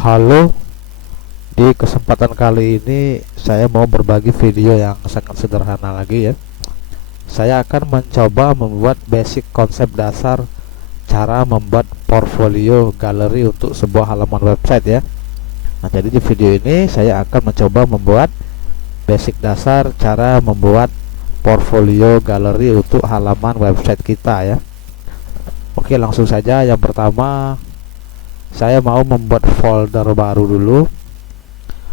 Halo, di kesempatan kali ini saya mau berbagi video yang sangat sederhana lagi ya. Saya akan mencoba membuat basic konsep dasar cara membuat portfolio galeri untuk sebuah halaman website ya. Nah, jadi di video ini saya akan mencoba membuat basic dasar cara membuat portfolio galeri untuk halaman website kita ya. Oke, langsung saja. Yang pertama, saya mau membuat folder baru dulu.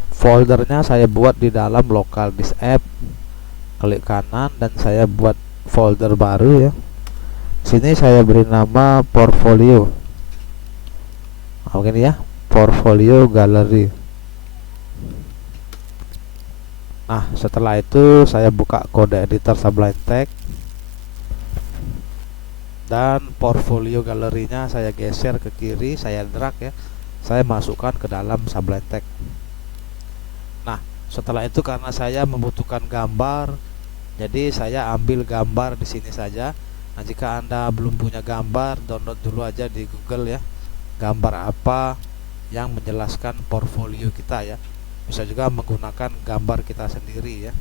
Foldernya saya buat di dalam local disk app, klik kanan dan saya buat folder baru ya. Sini saya beri nama portfolio. Oke ya, portfolio gallery. Nah, setelah itu saya buka kode editor Sublime Text dan portfolio galerinya saya geser ke kiri, saya drag ya. Saya masukkan ke dalam Sublime Text. Nah, setelah itu karena saya membutuhkan gambar, jadi saya ambil gambar di sini saja. Nah, jika Anda belum punya gambar, download dulu aja di Google ya. Gambar apa yang menjelaskan portfolio kita ya. Bisa juga menggunakan gambar kita sendiri ya.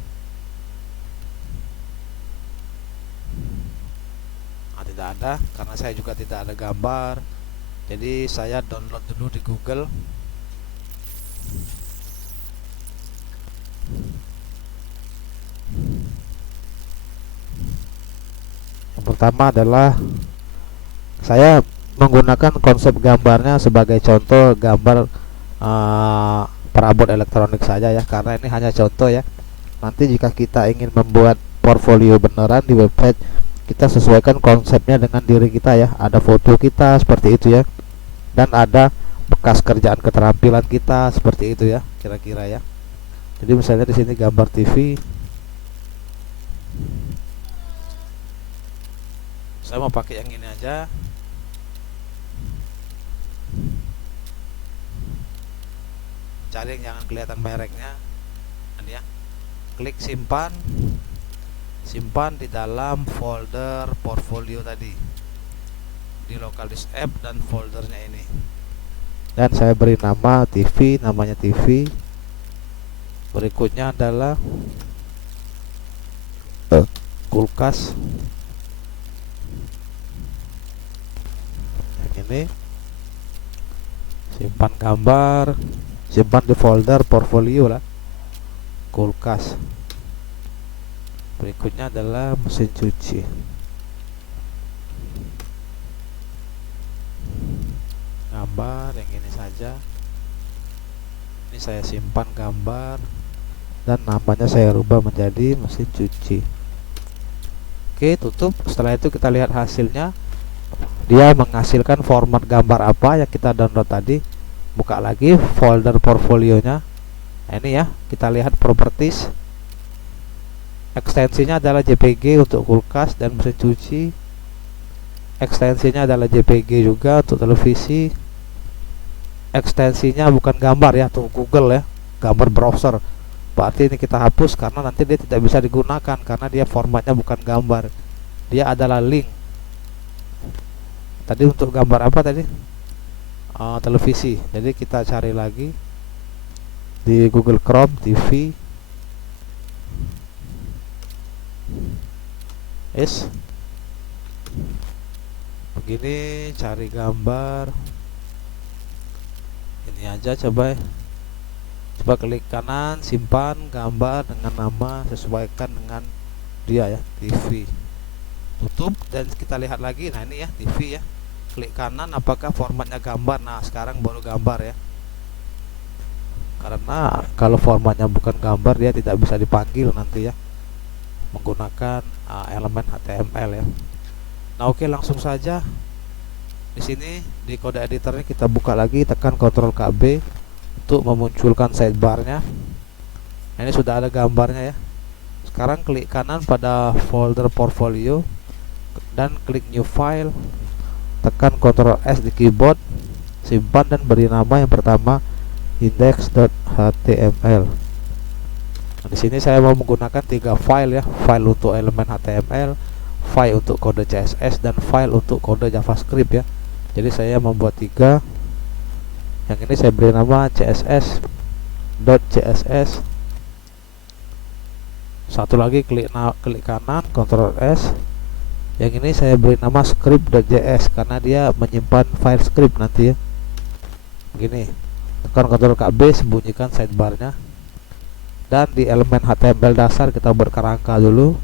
Nah, tidak ada karena saya juga tidak ada gambar. Jadi saya download dulu di Google. Pertama adalah saya menggunakan konsep gambarnya sebagai contoh gambar perabot elektronik saja ya, karena ini hanya contoh ya. Nanti jika kita ingin membuat portfolio beneran di website, kita sesuaikan konsepnya dengan diri kita ya. Ada foto kita seperti itu ya, dan ada bekas kerjaan keterampilan kita seperti itu ya, kira-kira ya. Jadi misalnya di sini gambar TV. Saya mau pakai yang ini aja. Cari yang jangan kelihatan mereknya. Ini ya. Klik simpan. Simpan di dalam folder portfolio tadi. Di local disk app dan foldernya ini. Dan saya beri nama TV, namanya TV. Berikutnya adalah kulkas. Ini simpan gambar, simpan di folder portfolio lah, kulkas. Berikutnya adalah mesin cuci. Gambar yang ini saja. Ini saya simpan gambar dan namanya saya rubah menjadi mesin cuci. Oke, tutup. Setelah itu kita lihat hasilnya. Dia menghasilkan format gambar apa yang kita download tadi. Buka lagi folder portfolionya. Nah, ini ya, kita lihat properties. Ekstensinya adalah JPG untuk kulkas dan mesin cuci. Ekstensinya adalah JPG juga untuk televisi. Ekstensinya bukan gambar ya, tuh Google ya, gambar browser. Berarti ini kita hapus karena nanti dia tidak bisa digunakan karena dia formatnya bukan gambar. Dia adalah link. Tadi untuk gambar apa tadi? Televisi. Jadi kita cari lagi di Google Chrome TV. Begini cari gambar. Ini aja coba. Coba klik kanan, simpan gambar dengan nama, sesuaikan dengan dia ya, TV. Tutup dan kita lihat lagi. Nah, ini ya TV ya. Klik kanan apakah formatnya gambar. Nah, sekarang baru gambar ya. Karena kalau formatnya bukan gambar dia tidak bisa dipanggil nanti ya, menggunakan elemen HTML ya. Nah, oke, langsung saja. Di sini di kode editornya kita buka lagi, tekan Ctrl KB untuk memunculkan sidebarnya. Nah, ini sudah ada gambarnya ya. Sekarang klik kanan pada folder portfolio dan klik new file. Tekan Ctrl S di keyboard, simpan dan beri nama yang pertama index.html. Nah, di sini saya mau menggunakan 3 file ya, file untuk elemen HTML, file untuk kode CSS dan file untuk kode JavaScript ya. Jadi saya membuat 3. Yang ini saya beri nama css.css. Satu lagi klik kanan, Ctrl S. Yang ini saya beri nama script.js karena dia menyimpan file script nanti ya. Begini. Tekan Ctrl KB, sembunyikan sidebarnya. Dan di elemen HTML dasar kita berkerangka dulu.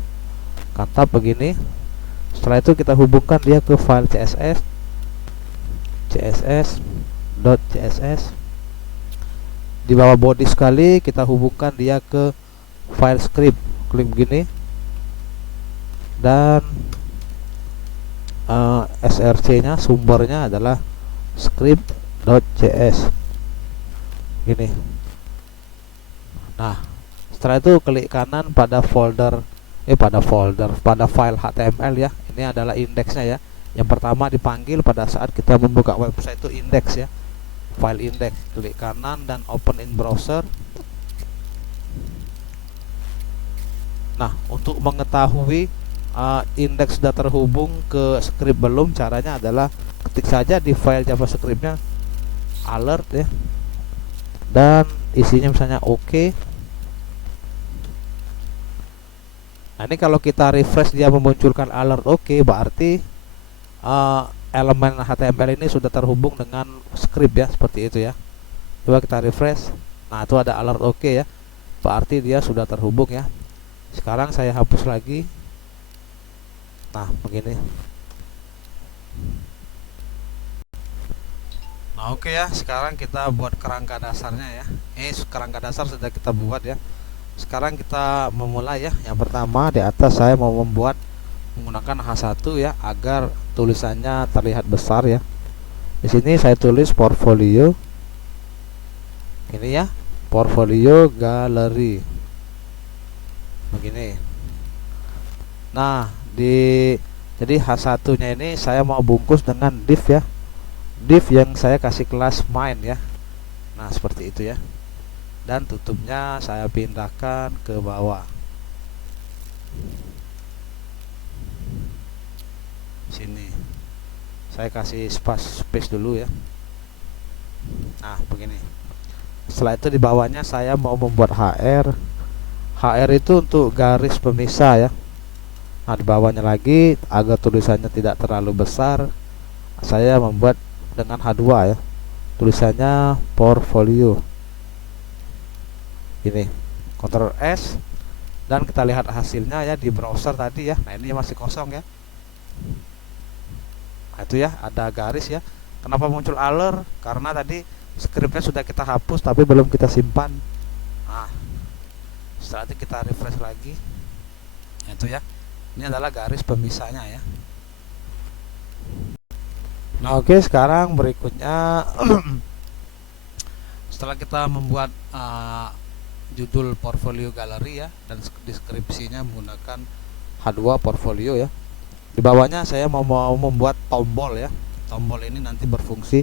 Tab begini. Setelah itu kita hubungkan dia ke file css.css. Di bawah body sekali kita hubungkan dia ke file script. Klik begini. Dan src nya sumbernya adalah script.js gini. Nah, setelah itu klik kanan pada pada file HTML ya. Ini adalah indeksnya ya. Yang pertama dipanggil pada saat kita membuka website itu indeks ya, file index. Klik kanan dan open in browser. Nah, untuk mengetahui indeks sudah terhubung ke script belum, caranya adalah ketik saja di file JavaScript-nya alert ya, dan isinya misalnya oke. Nah, ini kalau kita refresh dia memunculkan alert oke, berarti elemen HTML ini sudah terhubung dengan script ya, seperti itu ya. Coba kita refresh. Nah, itu ada alert oke ya, berarti dia sudah terhubung ya. Sekarang saya hapus lagi. Nah, begini. Nah, oke ya, sekarang kita buat kerangka dasarnya ya. Kerangka dasar sudah kita buat ya. Sekarang kita memulai ya. Yang pertama di atas saya mau membuat menggunakan H1 ya, agar tulisannya terlihat besar ya. Di sini saya tulis portfolio. Ini ya, portfolio galeri. Begini. Nah, jadi H1-nya ini saya mau bungkus dengan div ya. Div yang saya kasih kelas main ya. Nah, seperti itu ya. Dan tutupnya saya pindahkan ke bawah. Sini. Saya kasih space dulu ya. Nah, begini. Setelah itu di bawahnya saya mau membuat HR. HR itu untuk garis pemisah ya. Nah, di bawahnya lagi agar tulisannya tidak terlalu besar, saya membuat dengan H2 ya. Tulisannya portfolio. Ini Ctrl S, dan kita lihat hasilnya ya di browser tadi ya. Nah, ini masih kosong ya. Nah, itu ya, ada garis ya. Kenapa muncul alert? Karena tadi scriptnya sudah kita hapus tapi belum kita simpan. Nah, setelah itu kita refresh lagi. Nah, itu ya. Ini adalah garis pemisahnya ya. Nah, oke, sekarang berikutnya setelah kita membuat judul portfolio galeri ya, dan deskripsinya menggunakan H2 portfolio ya. Di bawahnya saya mau membuat tombol ya. Tombol ini nanti berfungsi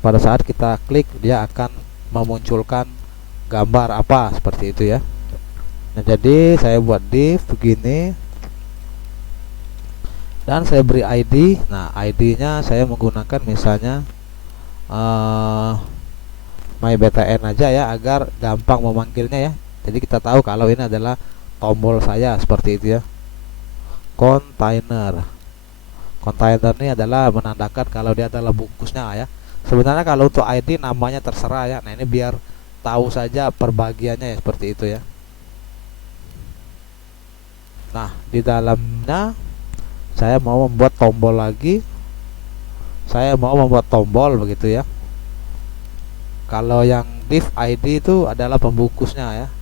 pada saat kita klik dia akan memunculkan gambar apa, seperti itu ya. Nah, jadi saya buat div begini. Dan saya beri ID. Nah, ID-nya saya menggunakan misalnya MyBTN aja ya, agar gampang memanggilnya ya. Jadi kita tahu kalau ini adalah tombol saya, seperti itu ya. Container. Container ini adalah menandakan kalau dia adalah bungkusnya ya. Sebenarnya kalau untuk ID namanya terserah ya. Nah, ini biar tahu saja perbagiannya ya, seperti itu ya. Nah, di dalamnya saya mau membuat tombol lagi. Saya mau membuat tombol begitu ya. Kalau yang div ID itu adalah pembungkusnya ya.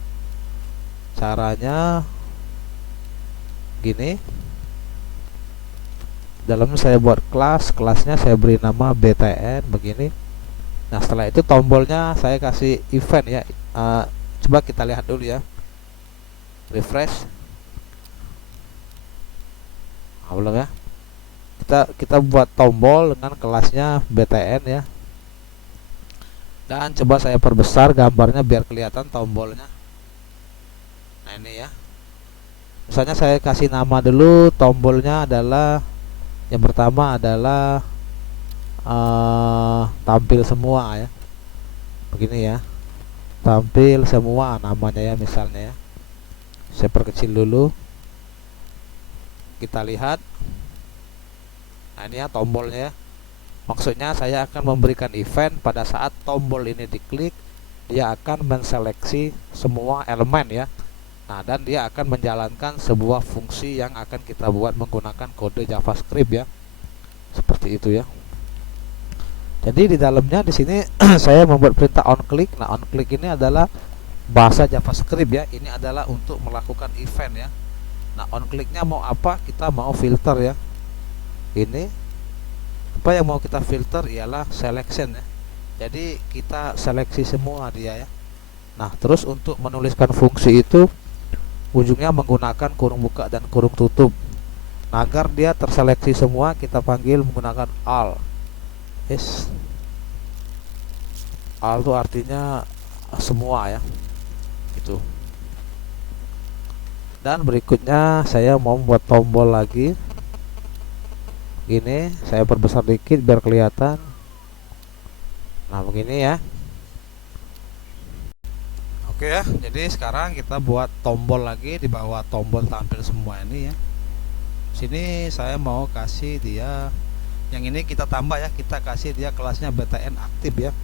Caranya gini. Dalamnya saya buat kelasnya saya beri nama BTN begini. Nah, setelah itu tombolnya saya kasih event ya. Coba kita lihat dulu ya. Refresh. Belum ya. Kita buat tombol dengan kelasnya BTN ya. Dan coba saya perbesar gambarnya biar kelihatan tombolnya. Nah, ini ya. Misalnya saya kasih nama dulu, tombolnya adalah yang pertama adalah tampil semua ya. begini ya, tampil semua namanya ya, misalnya ya. Saya perkecil dulu, kita lihat. Nah ini ya tombolnya ya. Maksudnya saya akan memberikan event pada saat tombol ini diklik, dia akan menseleksi semua elemen ya. Nah, dan dia akan menjalankan sebuah fungsi yang akan kita buat menggunakan kode JavaScript ya. Seperti itu ya. Jadi di dalamnya di sini saya membuat perintah onClick. Nah, onClick ini adalah bahasa JavaScript ya. Ini adalah untuk melakukan event ya. Nah, onClicknya mau apa? Kita mau filter ya. Ini apa yang mau kita filter ialah selection ya. Jadi kita seleksi semua dia ya. Nah, terus untuk menuliskan fungsi itu ujungnya menggunakan kurung buka dan kurung tutup. Nah, agar dia terseleksi semua, kita panggil menggunakan all. Yes. All itu artinya semua ya. Gitu. Dan berikutnya saya mau membuat tombol lagi. Ini saya perbesar dikit biar kelihatan. Nah, begini ya. Oke ya, jadi sekarang kita buat tombol lagi di bawah tombol tampil semua ini ya. Sini saya mau kasih dia, yang ini kita tambah ya, kita kasih dia kelasnya BTN aktif ya.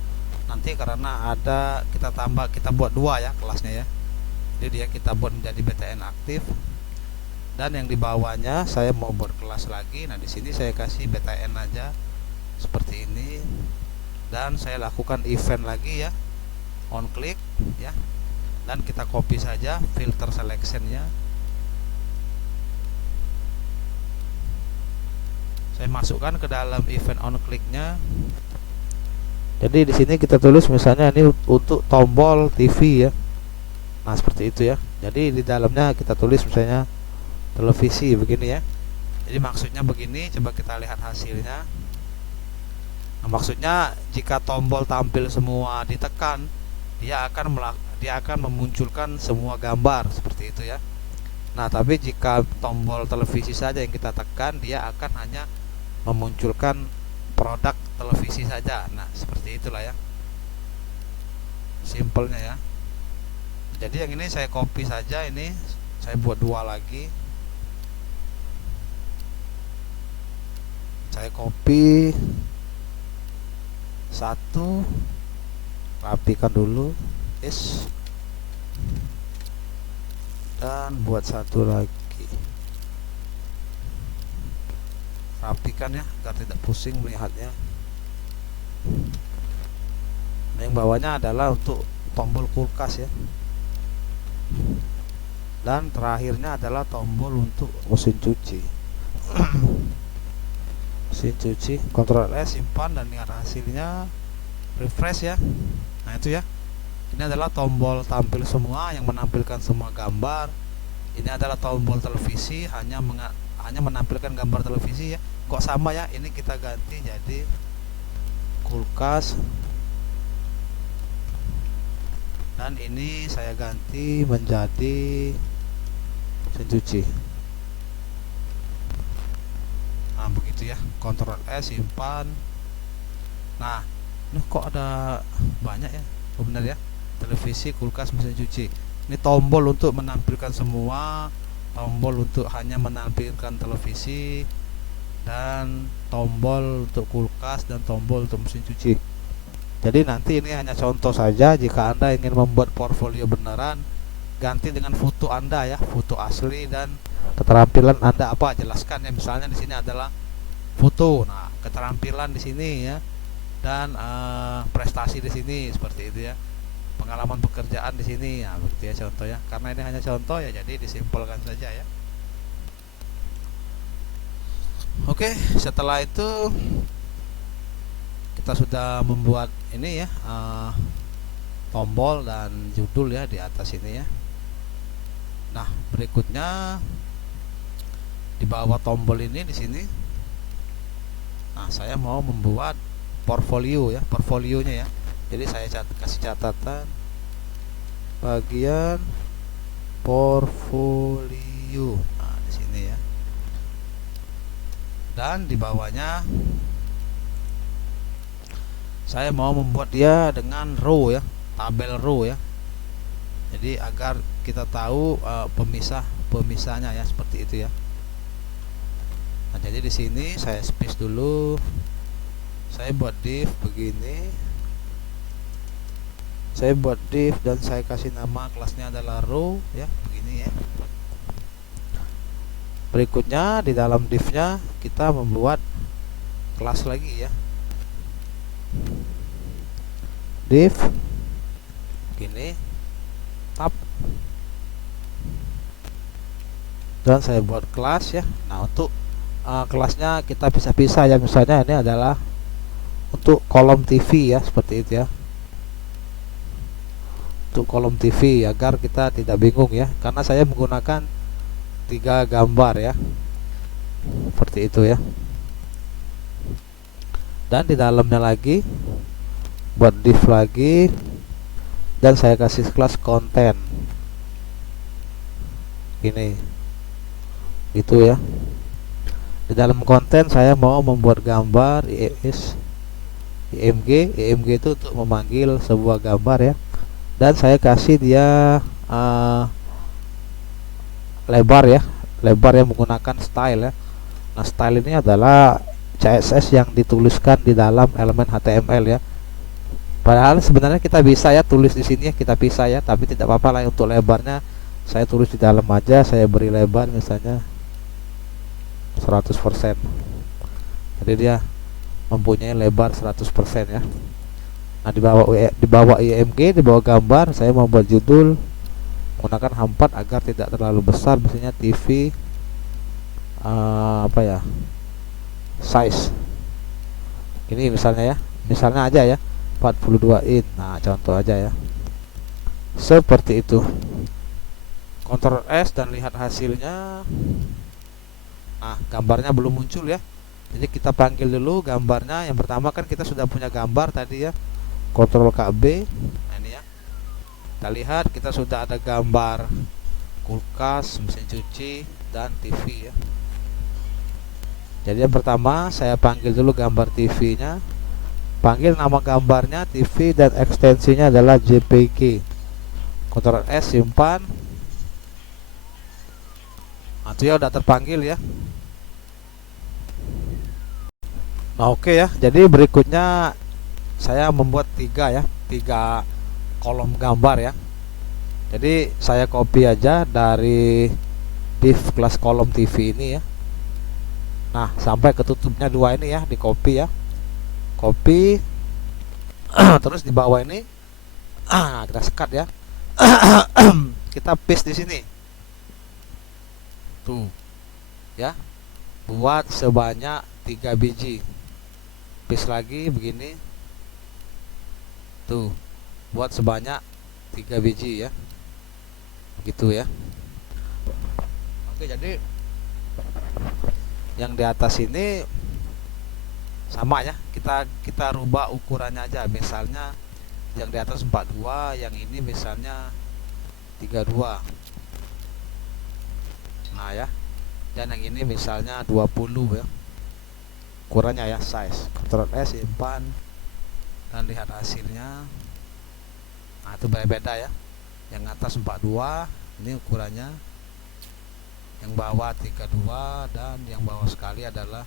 Nanti karena ada kita tambah, kita buat dua ya kelasnya ya. Jadi dia kita buat menjadi BTN aktif. Dan yang di bawahnya saya mau buat kelas lagi. Nah, di sini saya kasih BTN aja seperti ini. Dan saya lakukan event lagi ya. On click ya. Dan kita copy saja filter selectionnya. Saya masukkan ke dalam event on clicknya. Jadi di sini kita tulis misalnya ini untuk tombol TV ya. Nah, seperti itu ya. Jadi di dalamnya kita tulis misalnya televisi begini ya. Jadi maksudnya begini, coba kita lihat hasilnya. Nah, maksudnya jika tombol tampil semua ditekan, dia akan memunculkan semua gambar seperti itu ya. Nah, tapi jika tombol televisi saja yang kita tekan, dia akan hanya memunculkan produk televisi saja. Nah, seperti itulah ya, simpelnya ya. Jadi yang ini saya copy saja, ini saya buat dua lagi. Saya copy satu, rapikan dulu, yes, dan buat satu lagi, rapikan ya agar tidak pusing melihatnya. Nah, yang bawahnya adalah untuk tombol kulkas ya. Dan terakhirnya adalah tombol untuk mesin cuci. Mesin cuci, Ctrl S, simpan dan lihat hasilnya, refresh ya. Nah, itu ya. Ini adalah tombol tampil semua yang menampilkan semua gambar. Ini adalah tombol televisi, hanya menampilkan gambar televisi ya. Kok sama ya? Ini kita ganti jadi kulkas. Dan ini saya ganti menjadi mesin cuci. Nah, begitu ya. Ctrl S, simpan. Nah, ini kok ada banyak ya? Oh, benar ya. Televisi, kulkas, mesin cuci. Ini tombol untuk menampilkan semua, tombol untuk hanya menampilkan televisi, dan tombol untuk kulkas, dan tombol untuk mesin cuci. Jadi nanti ini hanya contoh saja. Jika Anda ingin membuat portfolio beneran, ganti dengan foto Anda ya, foto asli, dan keterampilan Anda apa, jelaskan ya. Misalnya di sini adalah foto. Nah, keterampilan di sini ya, dan prestasi di sini seperti itu ya. Pengalaman pekerjaan di sini ya, begitu ya contoh ya. Karena ini hanya contoh ya, jadi disimpulkan saja ya. Oke, setelah itu kita sudah membuat ini ya, tombol dan judul ya di atas ini ya. Nah, berikutnya di bawah tombol ini di sini. Nah, saya mau membuat portfolio ya, portfolionya ya. Jadi saya kasih catatan bagian portfolio. Nah, di sini ya. Dan di bawahnya Saya mau membuat dia dengan row ya, tabel row ya. Jadi agar kita tahu pemisahnya ya, seperti itu ya. Nah, jadi di sini saya space dulu. Saya buat div begini. Saya buat div dan saya kasih nama kelasnya adalah row ya, begini ya. Berikutnya di dalam divnya kita membuat kelas lagi ya. Div begini, tab, dan saya buat kelas ya. Nah, untuk kelasnya kita pisah-pisah ya. Misalnya ini adalah untuk kolom TV ya, seperti itu ya. Untuk kolom TV agar kita tidak bingung ya, karena saya menggunakan 3 gambar ya, seperti itu ya. Dan di dalamnya lagi buat div lagi, dan saya kasih kelas konten ini itu ya. Di dalam konten saya mau membuat gambar IMG itu untuk memanggil sebuah gambar ya, dan saya kasih dia lebar ya, lebar yang menggunakan style ya. Nah, style ini adalah CSS yang dituliskan di dalam elemen HTML ya. Padahal sebenarnya kita bisa ya tulis di sini ya, kita pisah ya, tapi tidak apa-apa lah. Untuk lebarnya saya tulis di dalam aja, saya beri lebar misalnya 100%. Jadi dia mempunyai lebar 100% ya. Nah, di bawah IMG, di bawah gambar saya membuat judul menggunakan H4 agar tidak terlalu besar, misalnya TV apa ya, size ini misalnya ya, misalnya aja ya 42 in. Nah, contoh aja ya, seperti itu. Ctrl S dan lihat hasilnya. Nah, gambarnya belum muncul ya, jadi kita panggil dulu gambarnya. Yang pertama kan kita sudah punya gambar tadi ya, Ctrl KB. Nah, ini ya, kita lihat kita sudah ada gambar kulkas, mesin cuci, dan TV ya. Jadi yang pertama saya panggil dulu gambar TV nya, panggil nama gambarnya TV, dan ekstensinya adalah JPG. Ctrl S, simpan. Nah, itu ya udah terpanggil ya. Nah, oke ya, jadi berikutnya saya membuat 3 kolom gambar ya. Jadi saya copy aja dari div kelas kolom TV ini ya. Nah, sampai ketutupnya 2 ini ya, di copy ya, copy. Terus di bawah ini kita sekat ya. Kita paste di sini tuh ya, buat sebanyak 3 biji. Paste lagi begini tuh, buat sebanyak 3 biji ya, gitu ya. Oke, jadi yang di atas ini sama ya, kita rubah ukurannya aja. Misalnya yang di atas 42, yang ini misalnya 32. Nah ya, dan yang ini misalnya 20 ya, ukurannya ya, size. Ctrl S, simpan, dan lihat hasilnya. Nah, itu beda ya, yang atas 42 ini ukurannya, yang bawah 32, dan yang bawah sekali adalah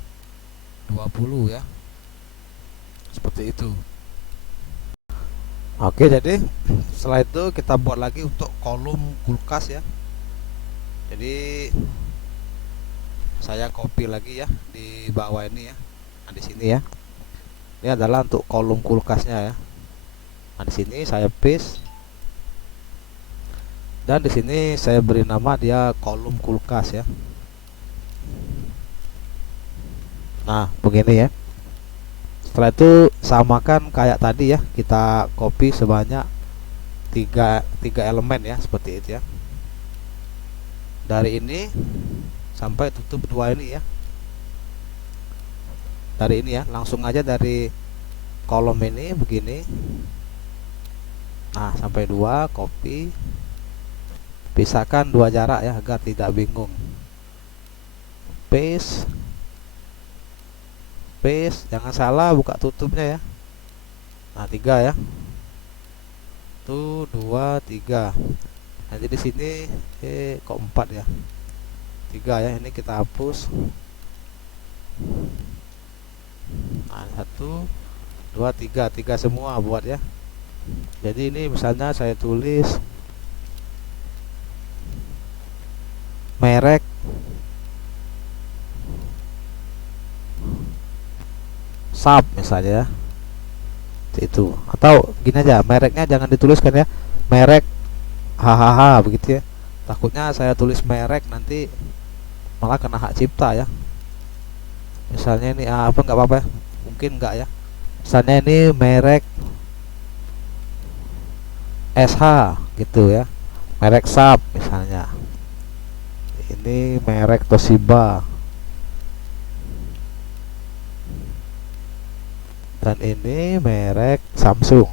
20 ya, seperti itu. Oke, jadi setelah itu kita buat lagi untuk kolom kulkas ya. Jadi saya copy lagi ya di bawah ini ya. Nah, di sini ya, ini adalah untuk kolom kulkasnya ya. Nah, di sini saya paste, dan di sini saya beri nama dia kolom kulkas ya. Nah, begini ya. Setelah itu samakan kayak tadi ya, kita copy sebanyak 3 elemen ya, seperti itu ya. Dari ini sampai tutup 2 ini ya. Dari ini ya, langsung aja dari kolom ini begini. Nah, sampai 2, copy, pisahkan 2 jarak ya agar tidak bingung. Paste, jangan salah buka tutupnya ya. Nah, 3 ya. Tuh 2 3. Nanti di sini kok 4 ya. 3 ya. Ini kita hapus. Nah, 1 2 3, 3 semua buat ya. Jadi ini misalnya saya tulis merek Sharp misalnya ya. Itu. Atau gini aja, mereknya jangan dituliskan ya. Merek hahaha begitu ya. Takutnya saya tulis merek nanti malah kena hak cipta ya. Misalnya ini apa, nggak apa-apa ya. Mungkin enggak ya. Misalnya ini merek SH gitu ya. Merek Sharp misalnya. Ini merek Toshiba. Dan ini merek Samsung.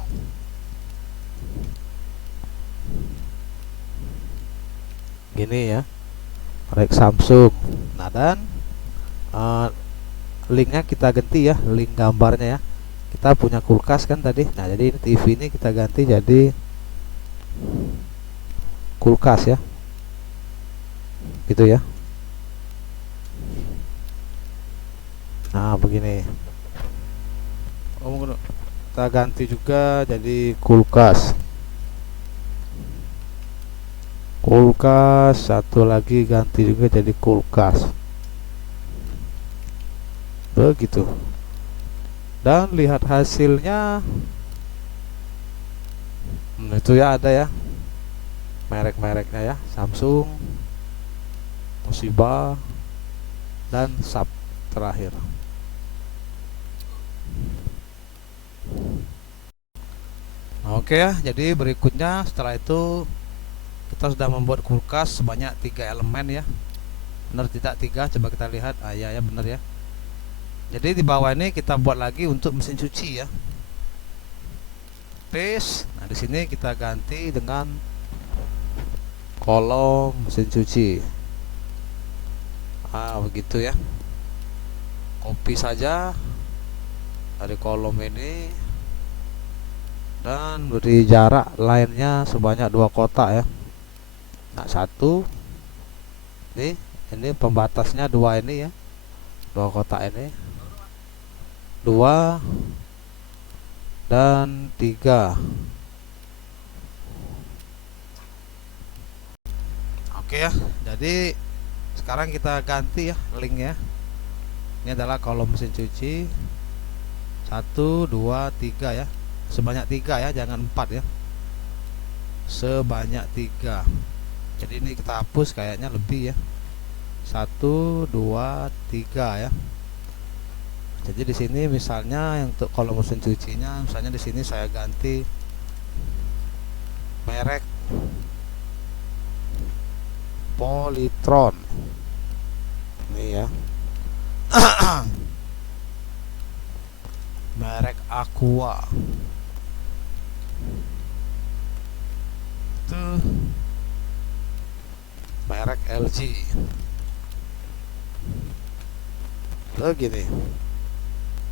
Gini ya. Merek Samsung. Nah, dan linknya kita ganti ya, link gambarnya ya. Kita punya kulkas kan tadi. Nah, jadi ini TV ini kita ganti jadi kulkas ya. Gitu ya. Nah, begini. Kita ganti juga jadi kulkas. Kulkas, satu lagi ganti juga jadi kulkas. Begitu. Dan lihat hasilnya. Itu ya, ada ya merek-mereknya ya, Samsung, Toshiba, dan Sharp terakhir. Oke ya, jadi berikutnya setelah itu kita sudah membuat kulkas sebanyak 3 elemen ya. Benar tidak 3? Coba kita lihat. Ya benar ya. Jadi di bawah ini kita buat lagi untuk mesin cuci ya. Paste. Nah, di sini kita ganti dengan kolom mesin cuci. Begitu ya. Copy saja dari kolom ini dan beri jarak lainnya sebanyak 2 kotak ya. Nah, 1 ini pembatasnya 2 ini ya. 2 kotak ini. 2 dan 3. Oke ya. Jadi sekarang kita ganti ya linknya. Ini adalah kolom mesin cuci. 1 2 3 ya. Sebanyak 3 ya, jangan 4 ya. Sebanyak 3. Jadi ini kita hapus, kayaknya lebih ya. 1 2 3 ya. Jadi di sini misalnya untuk kolom mesin cucinya, misalnya di sini saya ganti merek Polytron. Ini ya. Merek Aqua. Itu merek LG. Begini.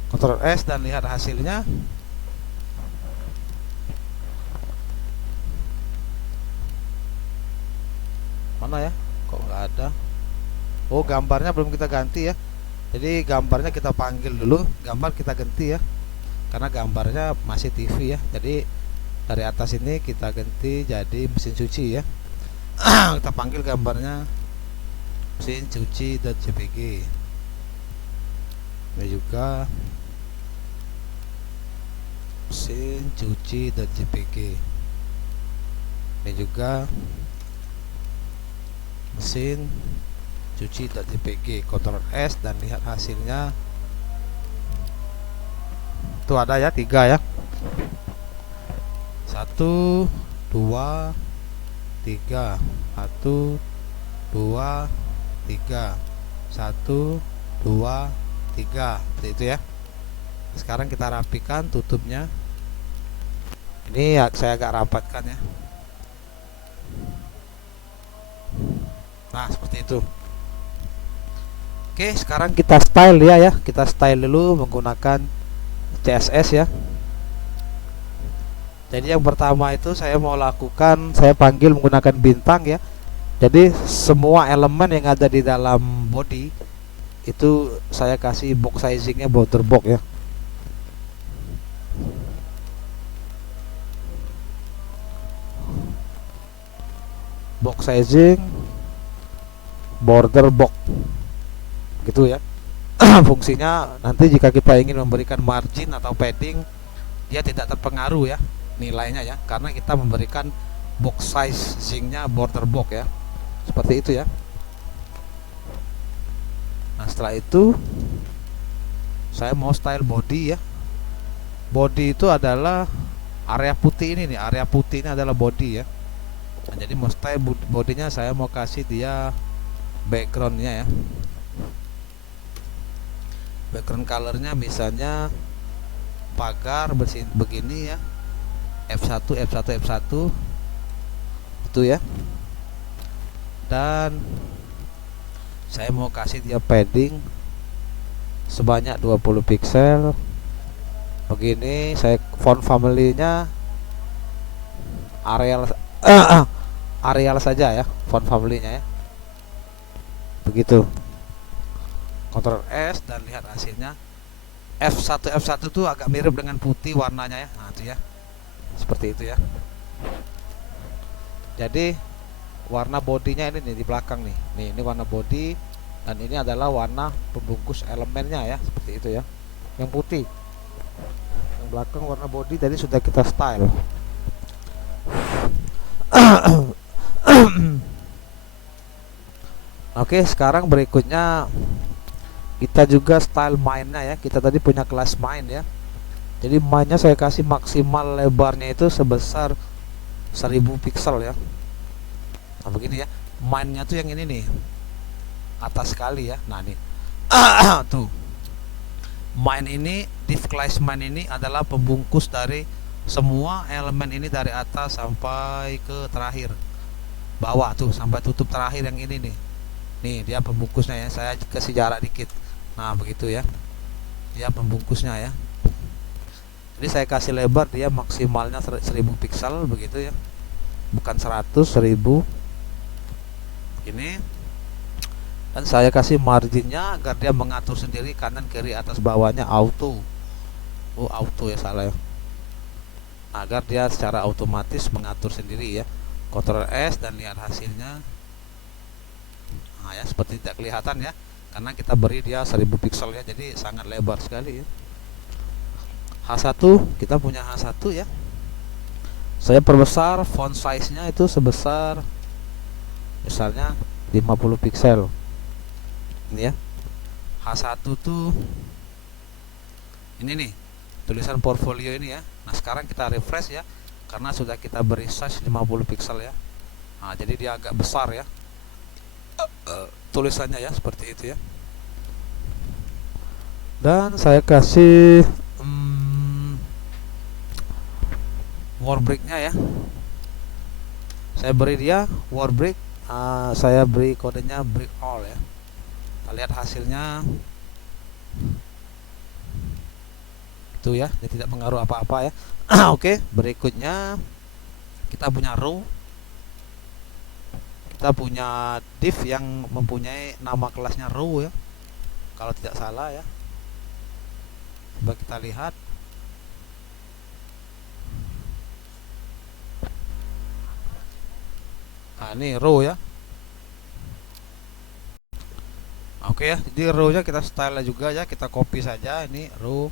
Ctrl S dan lihat hasilnya. Mana ya? Kok nggak ada? Oh, gambarnya belum kita ganti ya. Jadi gambarnya kita panggil dulu, gambar kita ganti ya. Karena gambarnya masih TV ya. Jadi dari atas ini kita ganti jadi mesin cuci ya. Kita panggil gambarnya mesin cuci.jpg. Ini juga mesin cuci.jpg. Ini juga mesin cuci.jpg. Ctrl S dan lihat hasilnya. Itu ada ya 3 ya. 1 2 3. 1 2 3. 1 2 3. Seperti itu ya. Sekarang kita rapikan tutupnya. Ini saya agak rapatkan ya. Nah, seperti itu. Oke, sekarang kita style ya. Kita style dulu menggunakan CSS ya. Jadi yang pertama itu saya mau lakukan, saya panggil menggunakan bintang ya. Jadi semua elemen yang ada di dalam body itu saya kasih box sizingnya border box ya. Box sizing border box gitu ya. Fungsinya nanti jika kita ingin memberikan margin atau padding, dia tidak terpengaruh ya nilainya ya, karena kita memberikan box sizingnya border box ya, seperti itu ya. Nah setelah itu saya mau style body ya. Body itu adalah area putih ini nih, area putih ini adalah body ya. Nah, jadi mau style bodinya saya mau kasih dia backgroundnya ya, background colornya misalnya pagar begini ya, F1 F1 F1 itu ya. Dan saya mau kasih dia padding sebanyak 20 pixel begini. Saya font family-nya Arial Arial saja ya, font family-nya ya, begitu. Ctrl S dan lihat hasilnya. F1 F1 itu agak mirip dengan putih warnanya ya. Nah itu ya, seperti itu ya. Jadi warna bodinya ini nih di belakang nih. Ini warna body dan ini adalah warna pembungkus elemennya ya, seperti itu ya. Yang putih, yang belakang warna body tadi sudah kita style. Oke, sekarang berikutnya kita juga style mainnya ya. Kita tadi punya kelas main ya. Jadi mainnya saya kasih maksimal lebarnya itu sebesar 1000 pixel ya. Nah begini ya, mainnya tuh yang ini nih, atas sekali ya. Nah nih tuh, main ini, div class main ini adalah pembungkus dari semua elemen ini dari atas sampai ke terakhir bawah tuh, sampai tutup terakhir yang ini nih. Nih dia pembungkusnya ya, saya kasih jarak dikit. Nah begitu ya, dia pembungkusnya ya. Jadi saya kasih lebar dia maksimalnya 1000 pixel begitu ya, bukan 100, 1000 ini. Dan saya kasih marginnya agar dia mengatur sendiri kanan kiri atas bawahnya auto. Oh auto ya, salah ya, agar dia secara otomatis mengatur sendiri ya. Ctrl S dan lihat hasilnya. Nah ya, seperti tidak kelihatan ya, karena kita beri dia 1000 pixel ya, jadi sangat lebar sekali ya. H1, kita punya H1 ya. Saya perbesar font size nya itu sebesar misalnya 50 pixel ini ya. H1 tuh ini nih, tulisan portfolio ini ya. Nah sekarang kita refresh ya, karena sudah kita beri size 50 pixel ya. Nah jadi dia agak besar ya tulisannya ya, seperti itu ya. Dan saya kasih warbreak-nya ya, saya beri dia warbreak. Saya beri kodenya break all ya. Kita lihat hasilnya itu ya, dia tidak mengaruh apa-apa ya. Oke, berikutnya kita punya row, kita punya div yang mempunyai nama kelasnya row ya, kalau tidak salah ya. Coba kita lihat. Nah ini row ya. Oke ya, jadi row-nya kita style juga ya, kita copy saja ini row.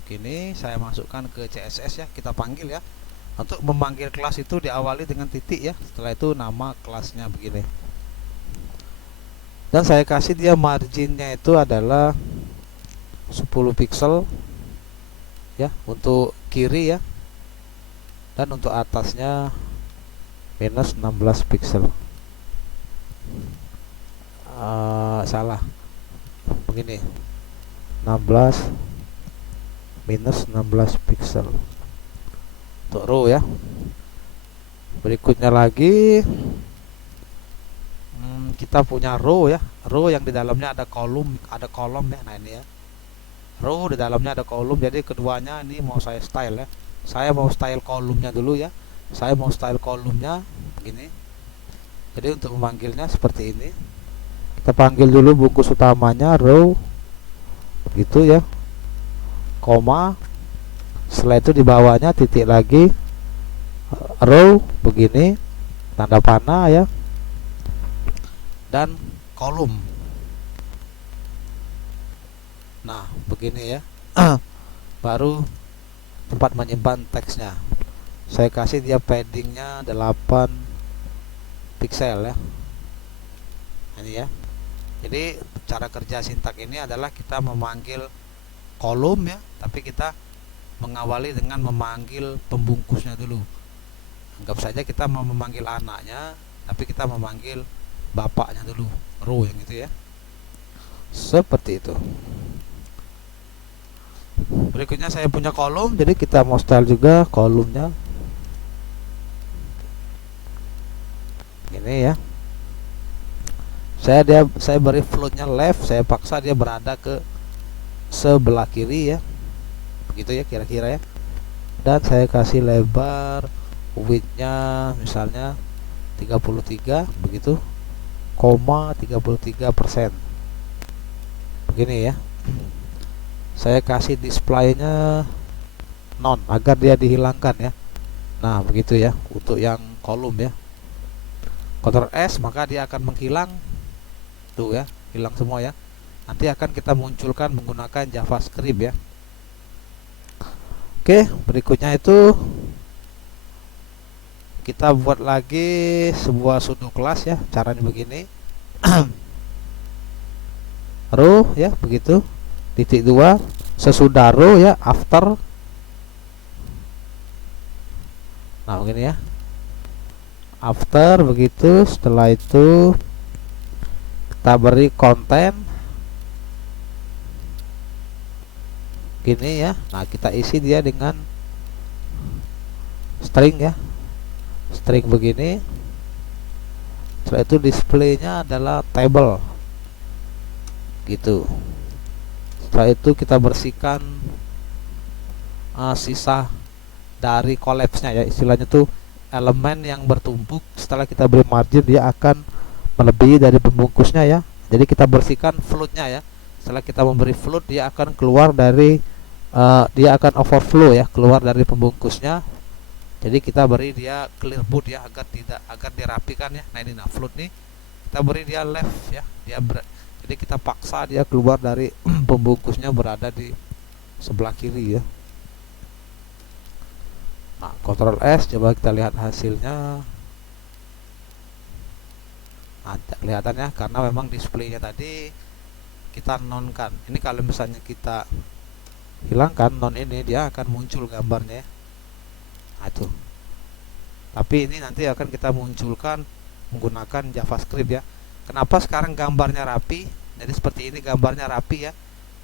Begini, saya masukkan ke CSS ya, kita panggil ya. Untuk memanggil kelas itu diawali dengan titik ya, setelah itu nama kelasnya begini. Dan saya kasih dia marginnya itu adalah 10 pixel ya untuk kiri ya, dan untuk atasnya minus 16 pixel. Salah, begini, 16 minus 16 pixel untuk row ya. Berikutnya lagi kita punya row ya, row yang di dalamnya ada kolom ya. Nah ini ya, row di dalamnya ada kolom, jadi keduanya ini mau saya style ya. Saya mau style kolomnya dulu ya. Saya mau style kolomnya begini. Jadi untuk memanggilnya seperti ini, kita panggil dulu bungkus utamanya row, gitu ya, koma. Setelah itu di bawahnya titik lagi, row begini, tanda panah ya, dan kolom. Nah begini ya. Baru tempat menyimpan teksnya. Saya kasih dia paddingnya 8 pixel ya. Ini ya. Jadi cara kerja sintak ini adalah kita memanggil kolom ya, tapi kita mengawali dengan memanggil pembungkusnya dulu. Anggap saja kita mau memanggil anaknya, tapi kita memanggil bapaknya dulu, row yang itu ya. Seperti itu. Berikutnya saya punya kolom, jadi kita mau style juga kolomnya. Ini ya. Saya beri floatnya left, saya paksa dia berada ke sebelah kiri ya. Begitu ya kira-kira ya. Dan saya kasih lebar widthnya misalnya 33 begitu, koma 33%. Begini ya. Saya kasih displaynya non agar dia dihilangkan ya. Nah begitu ya untuk yang kolom ya. Ctrl S maka dia akan menghilang tuh ya, hilang semua ya. Nanti akan kita munculkan menggunakan JavaScript ya. Oke, berikutnya itu kita buat lagi sebuah pseudo class ya. Caranya begini. Row ya begitu, titik 2 sesudah row ya, after. Nah begini ya, after begitu. Setelah itu kita beri konten gini ya. Nah kita isi dia dengan string ya, string begini. Setelah itu displaynya adalah table gitu. Setelah itu kita bersihkan sisa dari collapse-nya ya, istilahnya tuh elemen yang bertumpuk. Setelah kita beri margin dia akan melebihi dari pembungkusnya ya. Jadi kita bersihkan float-nya ya. Setelah kita memberi float dia akan keluar dari dia akan overflow ya, keluar dari pembungkusnya. Jadi kita beri dia clear boot ya agar dirapikan ya. Nah ini float nih kita beri dia left ya. Jadi kita paksa dia keluar dari pembungkusnya berada di sebelah kiri ya. Nah, Ctrl S coba kita lihat hasilnya. Nah, kelihatannya karena memang displaynya tadi kita nonkan. Ini kalau misalnya kita hilangkan non ini dia akan muncul gambarnya ya. Nah, itu. Tapi ini nanti akan kita munculkan menggunakan JavaScript ya. Kenapa sekarang gambarnya rapi? Jadi seperti ini gambarnya rapi ya.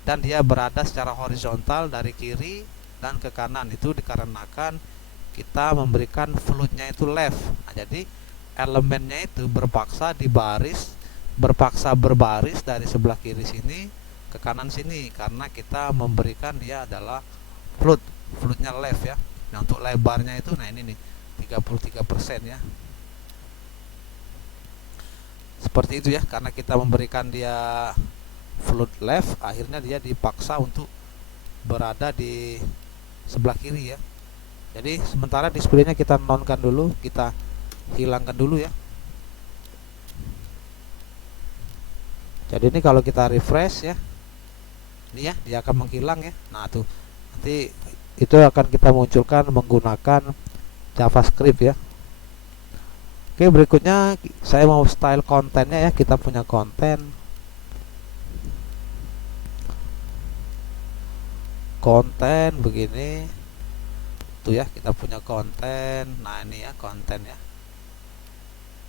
Dan dia berada secara horizontal dari kiri dan ke kanan. Itu dikarenakan kita memberikan floatnya itu left. Nah, jadi elemennya itu berpaksa berbaris dari sebelah kiri sini ke kanan sini, karena kita memberikan dia adalah floatnya left ya. Nah untuk lebarnya itu, nah ini nih 33% ya. Seperti itu ya, karena kita memberikan dia float left, akhirnya dia dipaksa untuk berada di sebelah kiri ya. Jadi sementara displaynya kita nonkan dulu, kita hilangkan dulu ya. Jadi ini kalau kita refresh ya, ini ya dia akan menghilang ya. Nah tuh nanti itu akan kita munculkan menggunakan JavaScript ya. Oke, berikutnya saya mau style kontennya ya. Kita punya konten begini tuh ya, kita punya konten. Nah ini ya konten ya,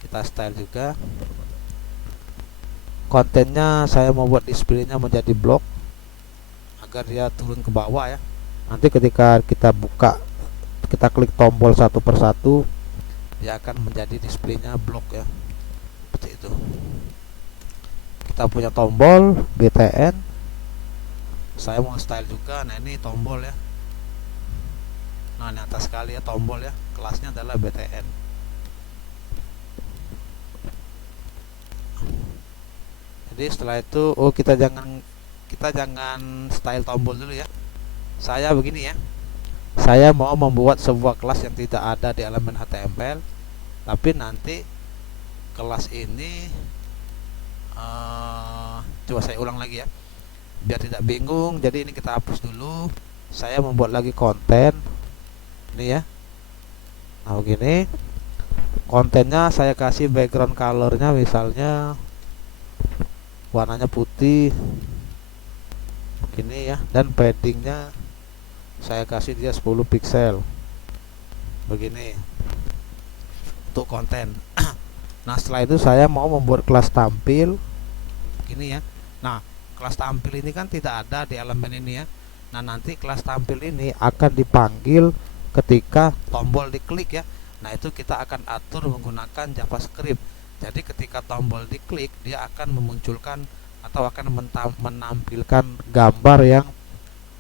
kita style juga kontennya. Saya mau buat displaynya menjadi blok agar dia turun ke bawah ya. Nanti ketika kita buka, kita klik tombol satu persatu, dia akan menjadi displaynya blok ya, seperti itu. Kita punya tombol btn, saya mau style juga. Nah ini tombol ya. Nah Nah, ini atas sekali ya tombol ya, kelasnya adalah BTN. Jadi setelah itu, oh kita jangan style tombol dulu ya. Saya begini ya. Saya mau membuat sebuah kelas yang tidak ada di elemen HTML, tapi nanti kelas ini coba saya ulang lagi ya, biar tidak bingung. Jadi ini kita hapus dulu. Saya membuat lagi konten ini ya. Nah begini, kontennya saya kasih background colornya misalnya warnanya putih begini ya, dan paddingnya saya kasih dia 10 pixel begini untuk konten. Nah setelah itu saya mau membuat kelas tampil begini ya. Nah kelas tampil ini kan tidak ada di elemen ini ya. Nah nanti kelas tampil ini akan dipanggil ketika tombol diklik ya. Nah itu kita akan atur menggunakan JavaScript. Jadi ketika tombol diklik, dia akan memunculkan atau akan menampilkan gambar yang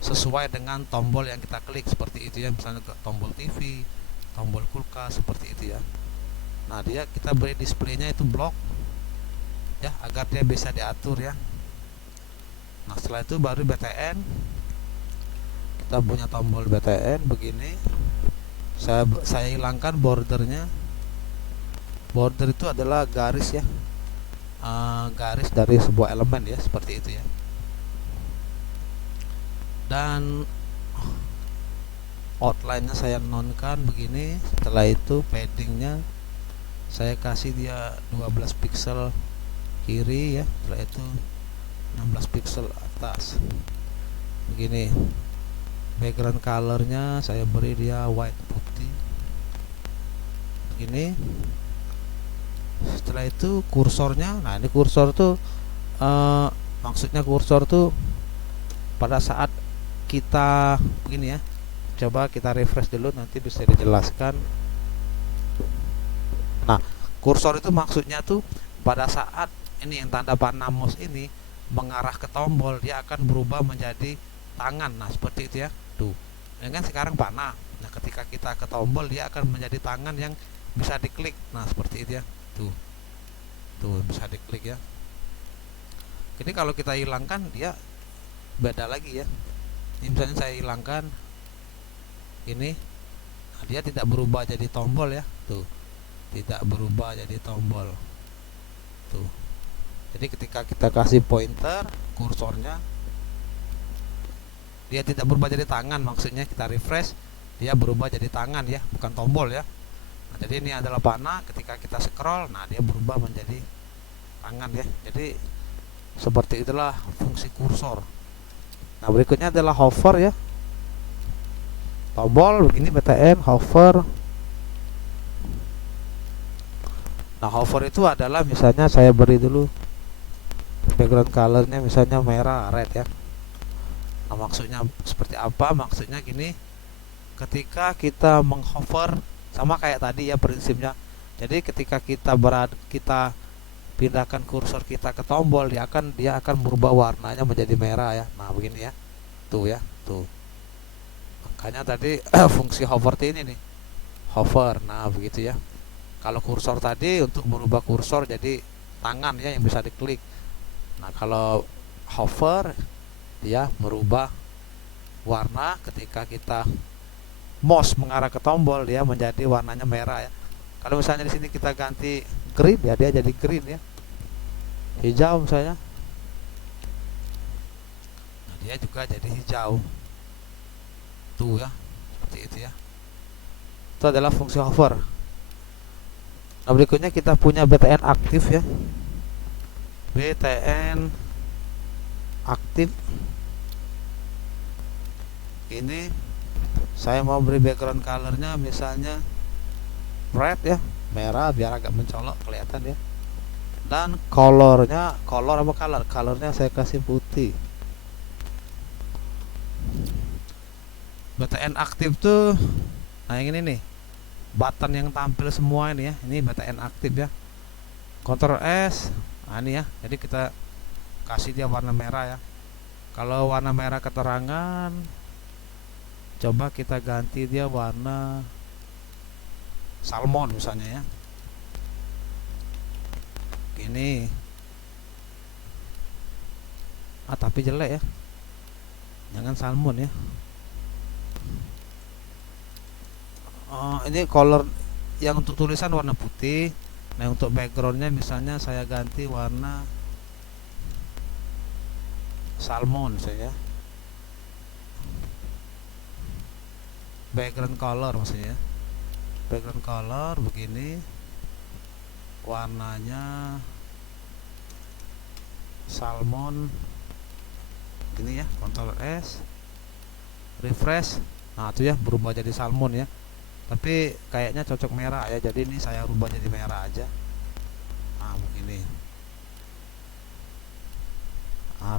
sesuai dengan tombol yang kita klik, seperti itu ya. Misalnya ke tombol TV, tombol kulkas, seperti itu ya. Nah dia kita beri displaynya itu blok ya, agar dia bisa diatur ya. Nah setelah itu baru BTN, kita punya tombol BTN begini. Saya hilangkan bordernya. Border itu adalah garis ya, garis dari sebuah elemen ya, seperti itu ya. Dan outline-nya saya nonkan begini. Setelah itu paddingnya saya kasih dia 12 pixel kiri ya, setelah itu 16 pixel atas begini. Background colornya saya beri dia white putih begini. Setelah itu kursornya, nah ini kursor tuh maksudnya kursor tuh pada saat kita begini ya. Coba kita refresh dulu, nanti bisa dijelaskan. Nah kursor itu maksudnya tuh pada saat ini yang tanda panah mouse ini mengarah ke tombol, dia akan berubah menjadi tangan. Nah seperti itu ya. Tuh ini kan sekarang panah. Nah ketika kita ke tombol, dia akan menjadi tangan yang bisa diklik. Nah seperti itu ya. Tuh bisa diklik ya. Jadi kalau kita hilangkan, dia beda lagi ya. Ini misalnya saya hilangkan ini, nah dia tidak berubah jadi tombol ya. Tuh tidak berubah jadi tombol. Tuh jadi ketika kita kasih pointer kursornya, dia tidak berubah jadi tangan. Maksudnya kita refresh, dia berubah jadi tangan ya, bukan tombol ya. Nah, jadi ini adalah panah, ketika kita scroll, nah dia berubah menjadi tangan ya. Jadi seperti itulah fungsi kursor. Nah berikutnya adalah hover ya. Tombol begini BTN hover. Nah hover itu adalah misalnya saya beri dulu background colornya misalnya merah red ya. Nah maksudnya seperti apa? Maksudnya gini, ketika kita menghover, sama kayak tadi ya prinsipnya. Jadi ketika kita pindahkan kursor kita ke tombol, dia akan berubah warnanya menjadi merah ya. Nah begini ya, tuh ya, tuh. Makanya tadi fungsi hover ini nih, hover. Nah begitu ya. Kalau kursor tadi untuk merubah kursor jadi tangan ya yang bisa diklik. Nah kalau hover, dia merubah warna. Ketika kita mouse mengarah ke tombol, dia menjadi warnanya merah ya. Kalau misalnya di sini kita ganti green ya, dia jadi green ya. Hijau misalnya, nah dia juga jadi hijau. Tuh ya, seperti itu ya. Itu adalah fungsi hover. Nah berikutnya kita punya BTN aktif ya. BTN aktif ini saya mau beri background colornya misalnya red ya, merah biar agak mencolok kelihatan ya. Dan colornya, colornya saya kasih putih. BTN aktif tuh, nah yang ini nih, button yang tampil semua ini ya, ini BTN aktif ya. Ctrl S, nah ini ya, jadi kita kasih dia warna merah ya. Kalau warna merah keterangan, Coba kita ganti dia warna salmon misalnya ya. Ini tapi jelek ya, jangan salmon ya. Ini color yang untuk tulisan warna putih. Nah, untuk backgroundnya misalnya saya ganti warna salmon saya, background color maksudnya. Background color begini, warnanya salmon gini ya. Ctrl S, refresh. Nah itu ya, berubah jadi salmon ya, tapi kayaknya cocok merah ya, jadi ini saya rubah jadi merah aja. Nah begini,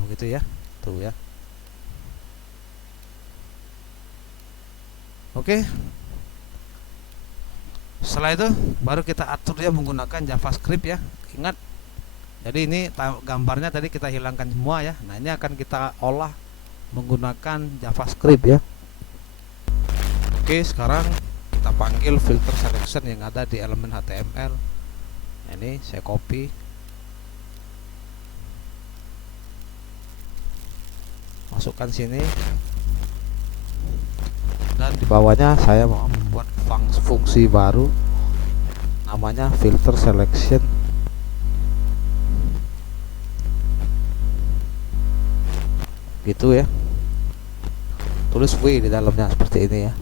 begitu ya, tuh ya. Oke, setelah itu baru kita atur dia menggunakan JavaScript ya. Ingat, jadi ini gambarnya tadi kita hilangkan semua ya. Nah ini akan kita olah menggunakan JavaScript ya. Oke, sekarang kita panggil filter selection yang ada di elemen HTML. Nah, ini saya copy, masukkan sini, dan di bawahnya saya mau membuat fungsi baru namanya filter selection. Gitu ya, tulis W di dalamnya seperti ini ya.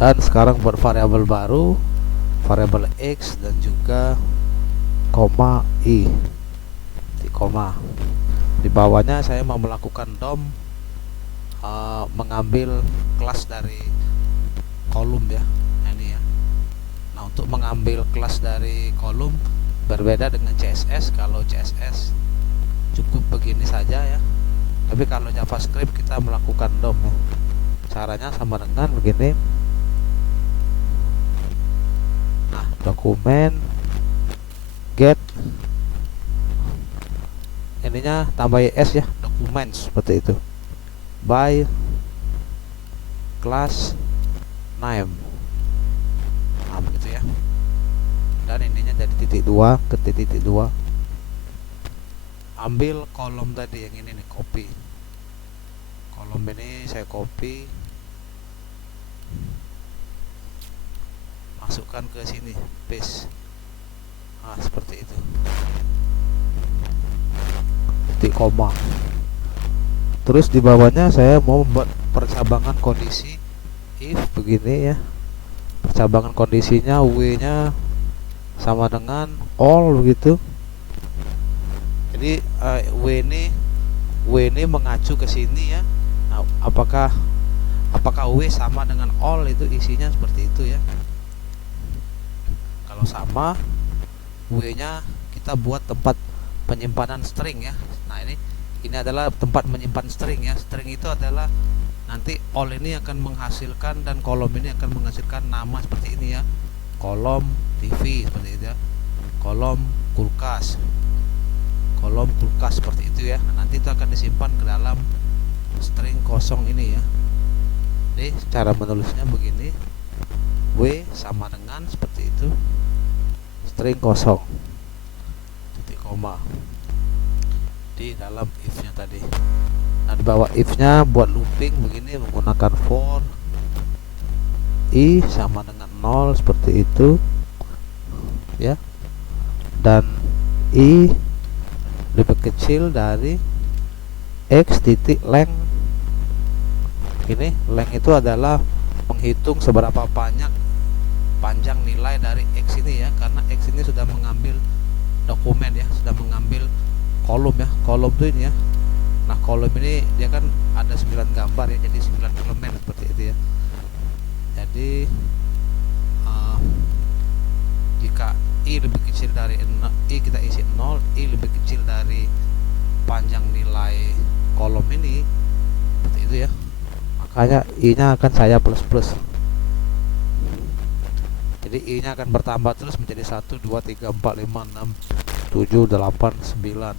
Dan sekarang buat variabel baru, variabel X dan juga koma I di koma. Di bawahnya saya mau melakukan DOM, mengambil kelas dari kolom ya. Ini ya. Nah, untuk mengambil kelas dari kolom berbeda dengan CSS. Kalau CSS cukup begini saja ya, tapi kalau JavaScript kita melakukan DOM ya. Caranya sama dengan begini. Nah, dokumen get, ininya tambah s ya, dokumen seperti itu, by class name. Nah begitu ya, dan ininya jadi titik 2 ke titik 2. Ambil kolom tadi yang ini nih, copy kolom ini, saya copy, masukkan ke sini, paste. Nah seperti itu, titik koma. Terus di bawahnya saya mau membuat percabangan kondisi if begini ya. Percabangan kondisinya W nya sama dengan all begitu. Jadi W ini mengacu ke sini ya. Nah, apakah W sama dengan all, itu isinya seperti itu ya. Kalau sama, W nya kita buat tempat penyimpanan string ya. Nah ini adalah tempat menyimpan string ya. String itu adalah nanti all ini akan menghasilkan, dan kolom ini akan menghasilkan nama seperti ini ya. Kolom TV seperti itu ya. Kolom kulkas seperti itu ya. Nah, nanti itu akan disimpan ke dalam string kosong ini ya. Jadi cara menulisnya begini, W sama dengan seperti itu, string kosong, titik koma di dalam if nya tadi. Nah di bawah if nya buat looping begini menggunakan for I sama dengan 0 seperti itu ya, dan I lebih kecil dari X titik length. Ini length itu adalah menghitung seberapa panjang nilai dari X ini ya, karena X ini sudah mengambil dokumen ya, sudah mengambil kolom ya. Kolom tuh ini ya. Nah kolom ini dia kan ada 9 gambar ya, jadi 9 elemen seperti itu ya. Jadi jika I lebih kecil dari I kita isi 0, I lebih kecil dari panjang nilai kolom ini seperti itu ya, makanya I nya akan saya plus. Jadi I nya akan bertambah terus menjadi 1, 2, 3, 4, 5, 6, 7, 8, 9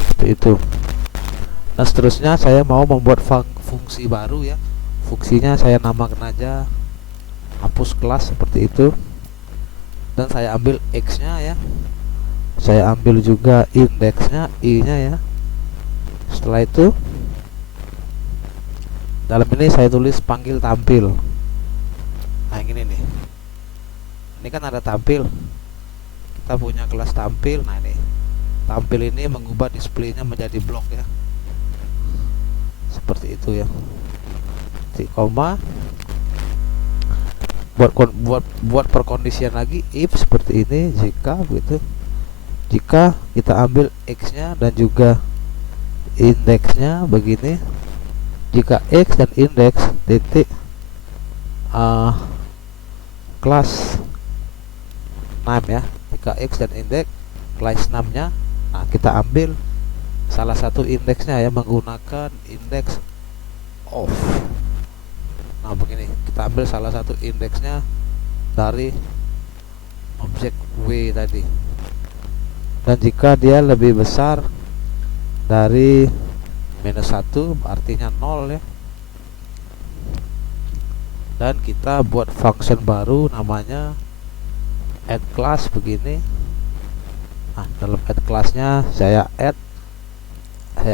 seperti itu. Dan seterusnya saya mau membuat fungsi baru ya. Fungsinya saya namakan aja hapus kelas seperti itu, dan saya ambil X nya ya, saya ambil juga indeksnya I nya ya. Setelah itu dalam ini saya tulis panggil tampil. Nah ini nih, ini kan ada tampil, kita punya kelas tampil. Nah ini tampil ini mengubah displaynya menjadi blok ya, seperti itu ya. Titik koma, buat perkondisian lagi if seperti ini, jika begitu, jika kita ambil X nya dan juga indeksnya begini, jika X dan indeks titik kelas name ya, jika X dan indeks kelas name nya, nah kita ambil salah satu indeksnya ya menggunakan indeks of. Nah begini, kita ambil salah satu indeksnya dari objek W tadi, dan jika dia lebih besar dari -1 artinya 0 ya, dan kita buat function baru namanya add class begini. Nah dalam add classnya saya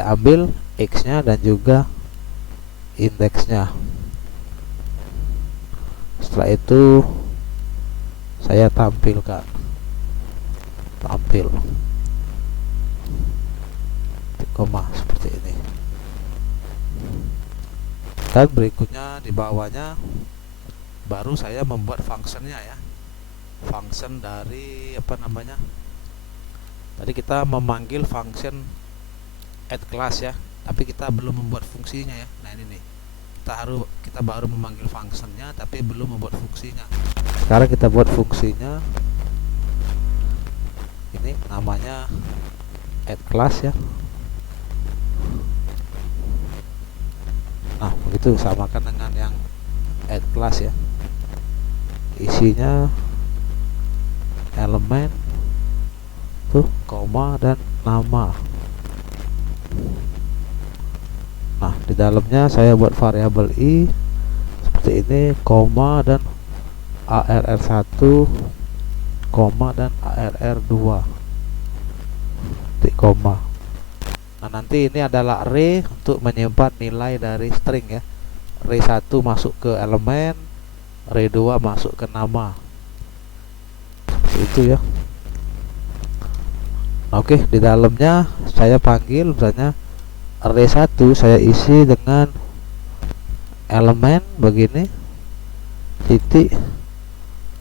ambil X nya dan juga indeksnya. Setelah itu saya tampilkan, tampil koma seperti ini. Dan berikutnya di bawahnya baru saya membuat functionnya ya, function dari apa namanya, tadi kita memanggil function add class ya, tapi kita belum membuat fungsinya ya. Nah ini nih, kita baru memanggil functionnya tapi belum membuat fungsinya. Sekarang kita buat fungsinya, ini namanya add class ya. Nah begitu, samakan dengan yang add class ya, isinya elemen tuh, koma dan nama. Nah di dalamnya saya buat variabel I seperti ini, koma dan arr1, koma dan arr2, titik koma. Nah nanti ini adalah array untuk menyimpan nilai dari string ya. Array 1 masuk ke elemen, array 2 masuk ke nama, seperti itu ya. Nah, oke, di dalamnya saya panggil misalnya array 1 saya isi dengan elemen begini, titik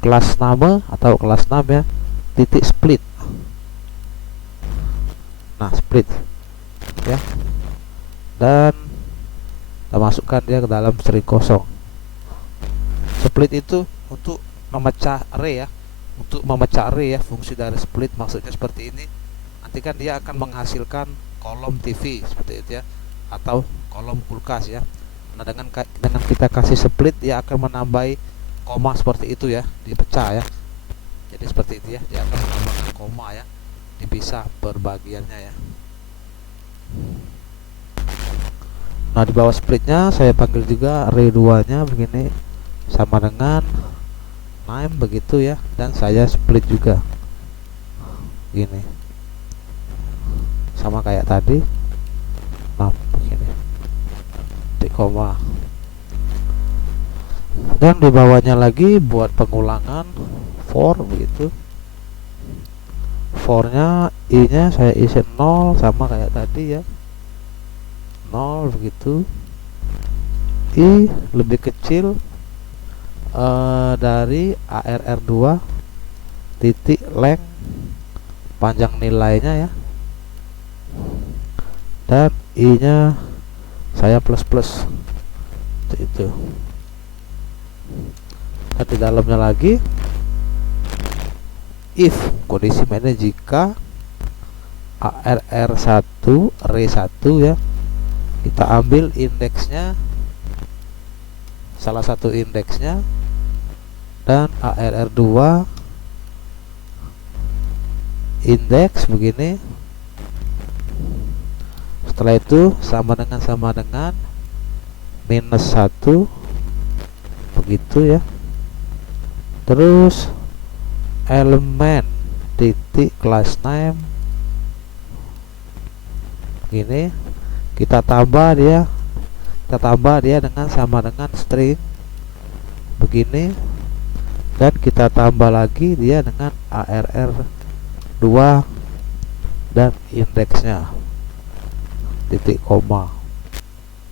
kelas nama atau kelas nama ya, titik split. Nah split ya, dan kita masukkan dia ke dalam string kosong. Split itu untuk memecah array ya, untuk memecah array ya. Fungsi dari split maksudnya seperti ini, nanti kan dia akan menghasilkan kolom TV seperti itu ya, atau kolom kulkas ya. Nah dengan kita kasih split, dia akan menambahi koma seperti itu ya, dipecah ya. Jadi seperti itu ya, dia akan menambahkan koma ya, dipisah perbagiannya ya. Nah di bawah splitnya saya panggil juga array 2 nya begini, sama dengan name begitu ya, dan saya split juga gini, sama kayak tadi. Nah begini, titik koma. Dan di bawahnya lagi buat pengulangan for begitu. For-nya I nya saya isi 0 sama kayak tadi ya, 0 begitu. I lebih kecil dari arr2 titik length panjang nilainya ya, dan I nya saya plus itu. Dan di dalamnya lagi if kondisi mainnya jika arr1 array 1 ya, kita ambil indeksnya, salah satu indeksnya, dan arr2 indeks begini. Setelah itu sama dengan minus 1, begitu ya. Terus elemen titik class name ini kita tambah dia dengan sama dengan string begini, dan kita tambah lagi dia dengan arr2 dan indeksnya titik koma.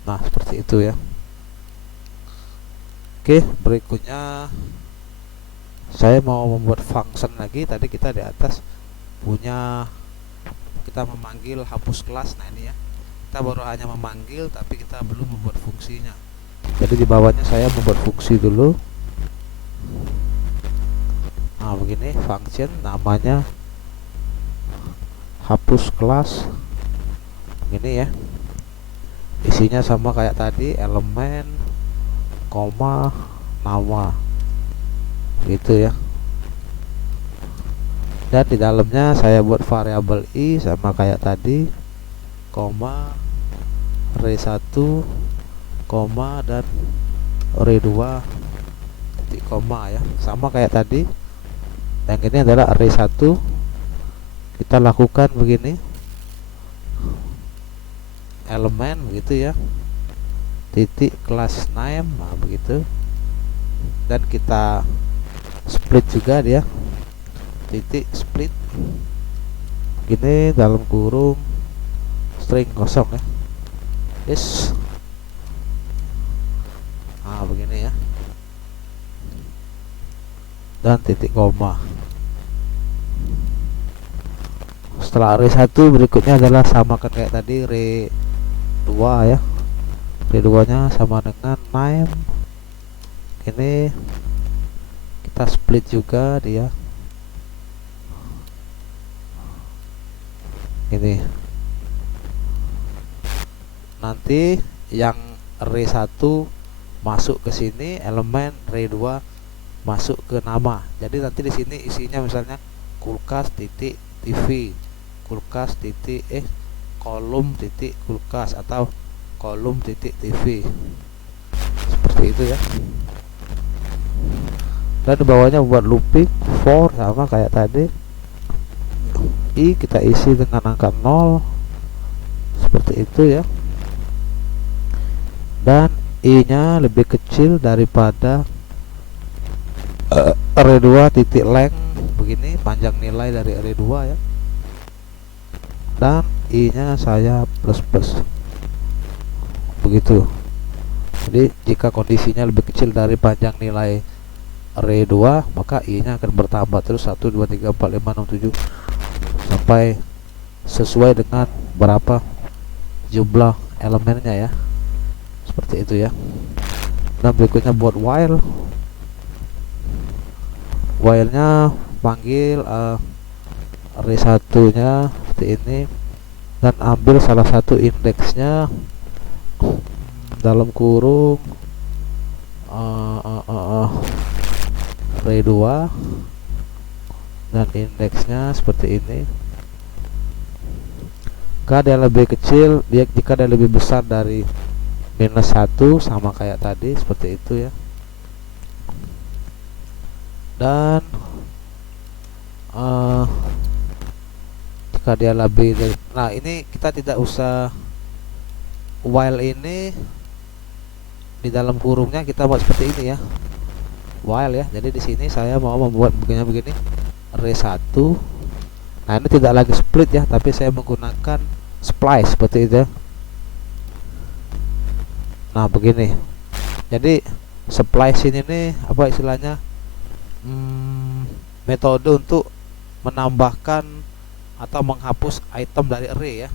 Nah, seperti itu ya. Oke, berikutnya saya mau membuat function lagi. Tadi kita di atas punya, kita memanggil hapus kelas. Nah ini ya, kita baru hanya memanggil tapi kita belum membuat fungsinya. Jadi di bawahnya saya membuat fungsi dulu. Nah begini, function namanya hapus kelas ini ya. Isinya sama kayak tadi, elemen, koma, nama, gitu ya. Dan di dalamnya saya buat variabel i sama kayak tadi, koma, re1, koma, dan re2 titik koma ya, sama kayak tadi. Yang ini adalah re1, kita lakukan begini, elemen begitu ya, titik class name, nah begitu, dan kita split juga dia, titik split gini dalam kurung string kosong ya, yes. Nah begini ya, dan titik koma. Setelah re1 berikutnya adalah sama kayak tadi, re2 ya, re2 nya sama dengan name ini, kita split juga dia ini. Nanti yang re1 masuk ke sini, elemen re2 masuk ke nama. Jadi nanti di sini isinya misalnya kulkas titik TV, kulkas titik kolom titik kulkas, atau kolom titik TV, seperti itu ya. Dan di bawahnya buat looping for sama kayak tadi, i kita isi dengan angka 0 seperti itu ya, dan i nya lebih kecil daripada array2 titik length begini, panjang nilai dari array2 ya, dan i nya saya plus begitu. Jadi jika kondisinya lebih kecil dari panjang nilai array2, maka i nya akan bertambah terus 1 2 3 4 5 6 7 sampai sesuai dengan berapa jumlah elemennya ya, seperti itu ya. Dan berikutnya buat while nya panggil array1 nya seperti ini, dan ambil salah satu indeksnya dalam kurung array2, dan indeksnya seperti ini. Jika dia lebih kecil, jika dia lebih besar dari minus 1 sama kayak tadi, seperti itu ya. Dan jika dia lebih dari, nah ini kita tidak usah while ini di dalam kurungnya, kita buat seperti ini ya, while ya. Jadi di sini saya mau membuat begini array1. Nah ini tidak lagi split ya, tapi saya menggunakan splice seperti itu ya. Nah begini, jadi splice ini nih apa istilahnya, metode untuk menambahkan atau menghapus item dari array ya.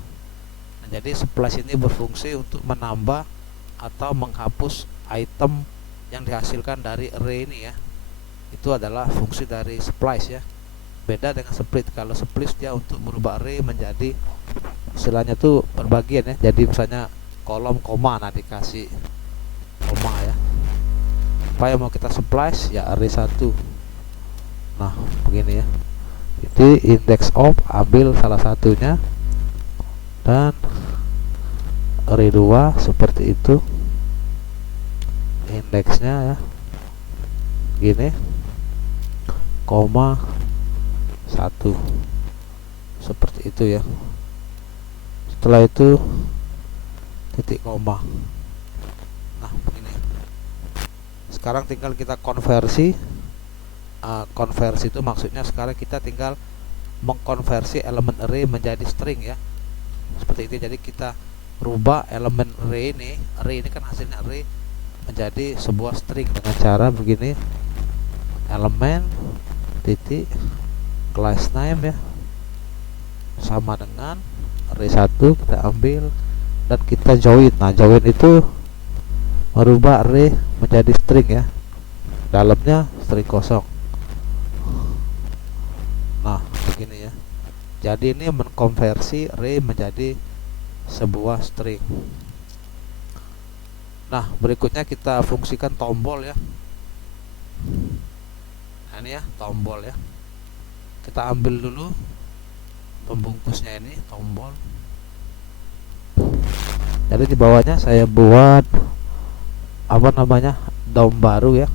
Nah, jadi splice ini berfungsi untuk menambah atau menghapus item yang dihasilkan dari array ini ya. Itu adalah fungsi dari splice ya. Beda dengan split. Kalau split dia untuk merubah array menjadi istilahnya tuh berbagian ya. Jadi misalnya kolom koma, nah dikasih koma ya. Apa yang mau kita splice ya, array1. Nah begini ya, jadi index of ambil salah satunya, dan array 2 seperti itu, indeksnya ya gini, koma 1 seperti itu ya. Setelah itu titik koma. Nah begini, sekarang tinggal kita konversi. Konversi itu maksudnya sekarang kita tinggal mengkonversi elemen array menjadi string ya, seperti itu. Jadi kita rubah elemen array ini kan hasilnya array menjadi sebuah string dengan cara begini, elemen titik class name ya sama dengan array 1, kita ambil dan kita join. Nah join itu merubah array menjadi string ya, dalamnya string kosong. Nah begini ya, jadi ini mengkonversi array menjadi sebuah string. Nah berikutnya kita fungsikan tombol ya. Nah ini ya tombol ya, kita ambil dulu pembungkusnya ini tombol. Jadi di bawahnya saya buat apa namanya, DOM baru ya,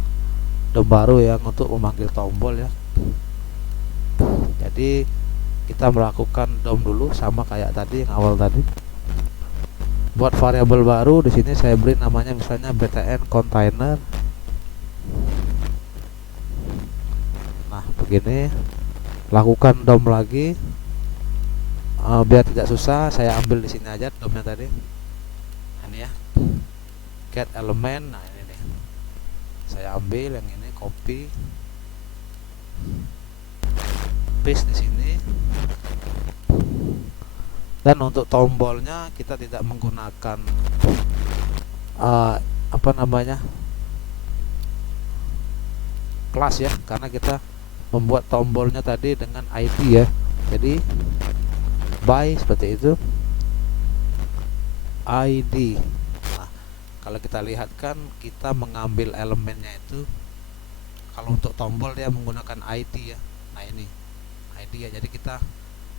DOM baru yang untuk memanggil tombol ya. Jadi kita melakukan DOM dulu sama kayak tadi yang awal tadi. Buat variabel baru di sini saya beri namanya misalnya btn container. Nah begini, lakukan DOM lagi. Biar tidak susah saya ambil di sini aja DOM-nya tadi. Nah, ini ya get element. Nah ini nih, saya ambil yang ini, copy paste di sini. Dan untuk tombolnya kita tidak menggunakan apa namanya, kelas ya, karena kita membuat tombolnya tadi dengan ID ya. Jadi by seperti itu, ID. Nah kalau kita lihat kan kita mengambil elemennya itu, kalau untuk tombol dia menggunakan ID ya. Nah ini ID ya, jadi kita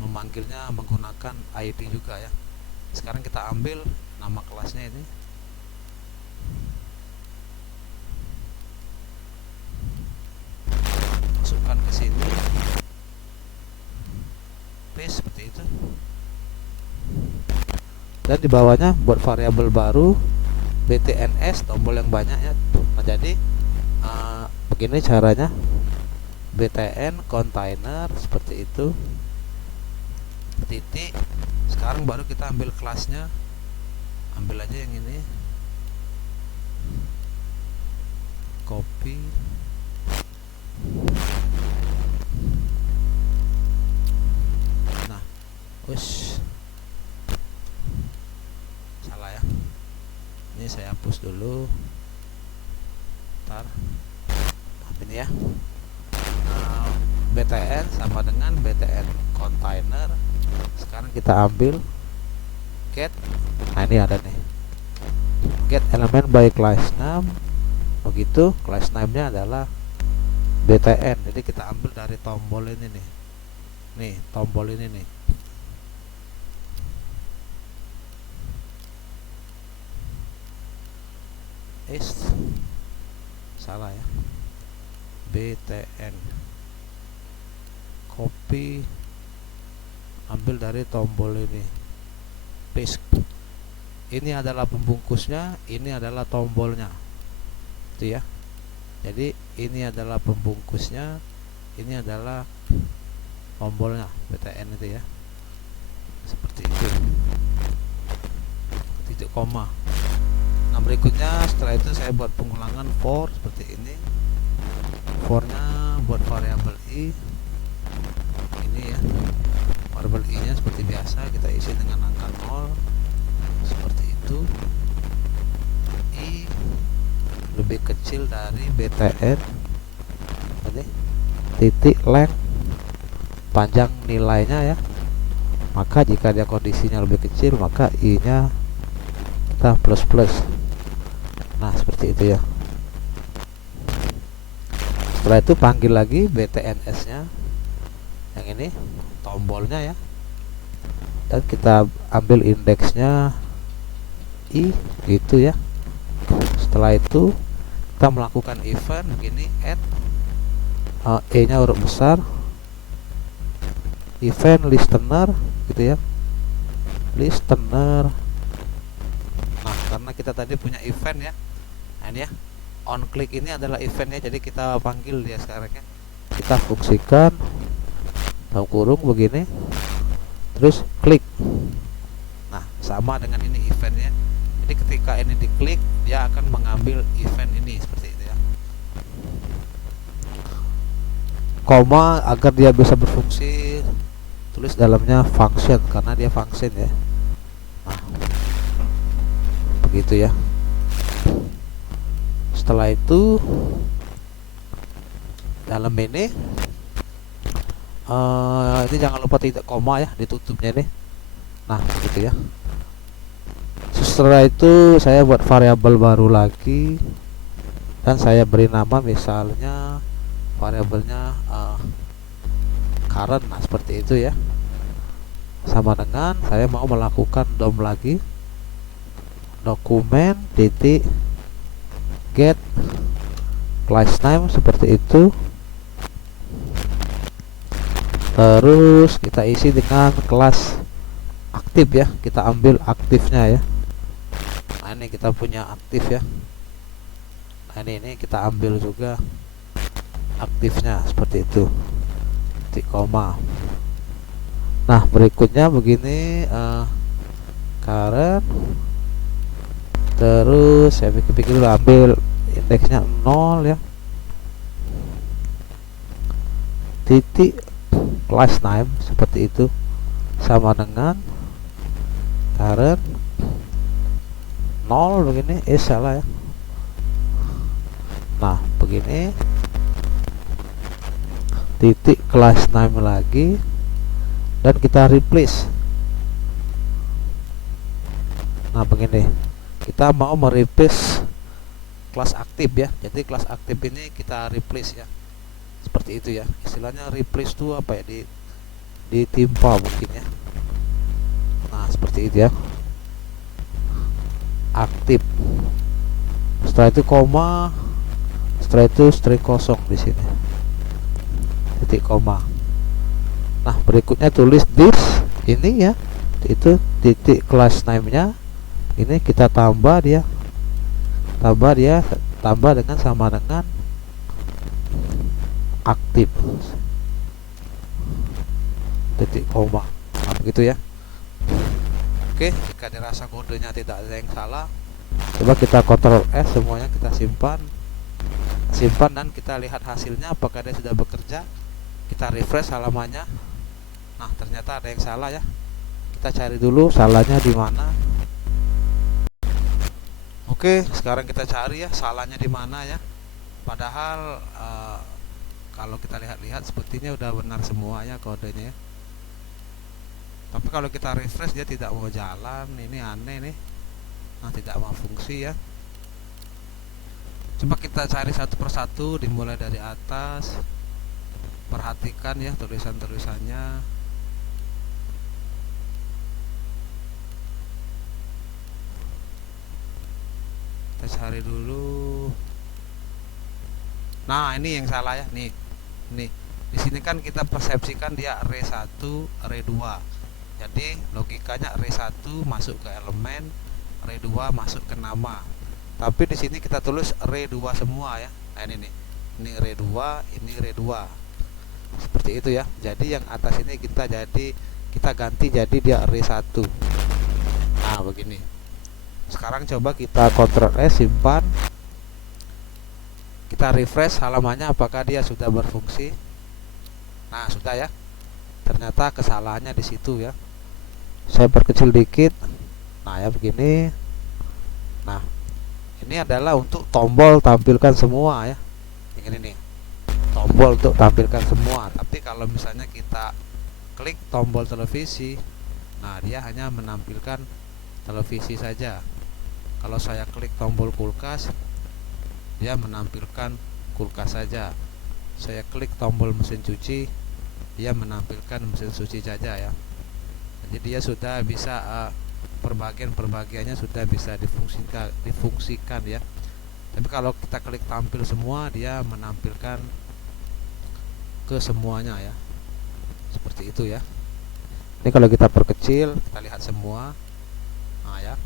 memanggilnya menggunakan ID juga ya. Sekarang kita ambil nama kelasnya ini, masukkan ke sini, paste seperti itu. Dan di bawahnya buat variabel baru btns, tombol yang banyak ya. Nah jadi begini caranya, btn container seperti itu, titik. Sekarang baru kita ambil kelasnya, ambil aja yang ini, copy, nah push, salah ya, ini saya hapus dulu, ntar ini ya. btn sama dengan btn container. Sekarang kita ambil get, nah ini ada nih, get element by class name. Begitu, class name nya adalah btn. Jadi kita ambil dari tombol ini nih, tombol ini nih. Salah ya, btn, copy, ambil dari tombol ini, paste. Ini adalah pembungkusnya, ini adalah tombolnya itu ya. Jadi ini adalah pembungkusnya, ini adalah tombolnya, btn itu ya, seperti itu, titik koma. Nah berikutnya setelah itu saya buat pengulangan for seperti ini. For-nya buat variabel i ini ya, variabel i nya seperti biasa kita isi dengan angka 0 seperti itu. I lebih kecil dari btn, jadi titik length, panjang nilainya ya. Maka jika dia kondisinya lebih kecil, maka i nya kita plus. Nah seperti itu ya. Setelah itu panggil lagi btns nya yang ini, tombolnya ya, dan kita ambil indeksnya i gitu ya. Setelah itu kita melakukan event begini, add e nya huruf besar, event listener gitu ya, listener. Nah karena kita tadi punya event ya, nah ini ya, on click ini adalah eventnya, jadi kita panggil dia sekarang ya, kita fungsikan dalam kurung begini, terus klik. Nah sama dengan ini eventnya, jadi ketika ini diklik dia akan mengambil event ini seperti itu ya. Koma agar dia bisa berfungsi, tulis dalamnya function karena dia function ya. Nah begitu ya. Setelah itu dalam ini ini jangan lupa tidak koma ya, ditutupnya nih. Nah gitu ya. Setelah itu saya buat variabel baru lagi dan saya beri nama, misalnya variabelnya current. Nah seperti itu ya. Sama dengan saya mau melakukan DOM lagi, dokumen titik get class name seperti itu, terus kita isi dengan kelas aktif ya, kita ambil aktifnya ya. Nah ini kita punya aktif ya. Nah ini kita ambil juga aktifnya seperti itu, titik koma. Nah berikutnya begini, current, terus saya pikir-pikir dulu, ambil indeksnya 0 ya, titik class name seperti itu, sama dengan current 0 begini, salah ya. Nah begini, titik class name lagi, dan kita replace. Nah begini, kita mau mereplace kelas aktif ya, jadi kelas aktif ini kita replace ya, seperti itu ya. Istilahnya replace itu apa ya, ditimpa mungkin ya. Nah seperti itu ya, aktif. Setelah itu koma, setelah itu string kosong di sini, titik koma. Nah berikutnya tulis this ini ya, itu titik class name nya ini kita tambah dia, tambah dengan sama dengan aktif, titik koma. Nah begitu ya. Oke, jika dirasa kodenya tidak ada yang salah, coba kita Ctrl S semuanya, kita simpan dan kita lihat hasilnya apakah dia sudah bekerja. Kita refresh halamannya. Nah ternyata ada yang salah ya, kita cari dulu salahnya di mana. Oke, sekarang kita cari ya salahnya di mana ya. Padahal kalau kita lihat-lihat sepertinya udah benar semua ya kodenya ya. Tapi kalau kita refresh dia tidak mau jalan, ini aneh nih. Nah tidak mau fungsi ya. Coba kita cari satu persatu, dimulai dari atas. Perhatikan ya tulisan-tulisannya. Kita cari dulu. Nah ini yang salah ya, nih di sini kan kita persepsikan dia array 1 array 2, jadi logikanya array 1 masuk ke elemen, array 2 masuk ke nama, tapi di sini kita tulis array 2 semua ya. Nah ini array 2, ini array 2 seperti itu ya. Jadi yang atas ini kita ganti jadi dia array 1. Nah begini. Sekarang coba kita Ctrl S, simpan, kita refresh halamannya apakah dia sudah berfungsi. Nah sudah ya, ternyata kesalahannya di situ ya. Saya perkecil dikit. Nah ya begini. Nah ini adalah untuk tombol tampilkan semua ya, ini nih tombol untuk tampilkan semua. Tapi kalau misalnya kita klik tombol televisi, nah dia hanya menampilkan televisi saja. Kalau saya klik tombol kulkas, dia menampilkan kulkas saja. Saya klik tombol mesin cuci, dia menampilkan mesin cuci saja ya. Jadi dia sudah bisa perbagiannya sudah bisa difungsikan ya. Tapi kalau kita klik tampil semua, dia menampilkan ke semuanya ya, seperti itu ya. Ini kalau kita perkecil, kita lihat semua. Nah ya,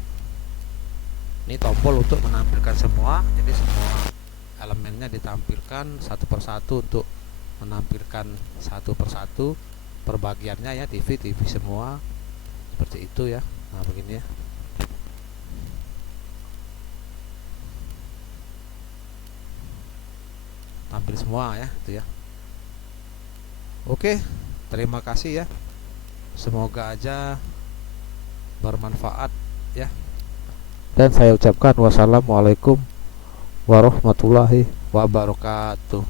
ini tombol untuk menampilkan semua, jadi semua elemennya ditampilkan satu persatu untuk menampilkan satu persatu perbagiannya ya, TV semua seperti itu ya. Nah begini ya. Tampil semua ya, itu ya. Oke, terima kasih ya. Semoga aja bermanfaat ya. Dan saya ucapkan wassalamualaikum warahmatullahi wabarakatuh.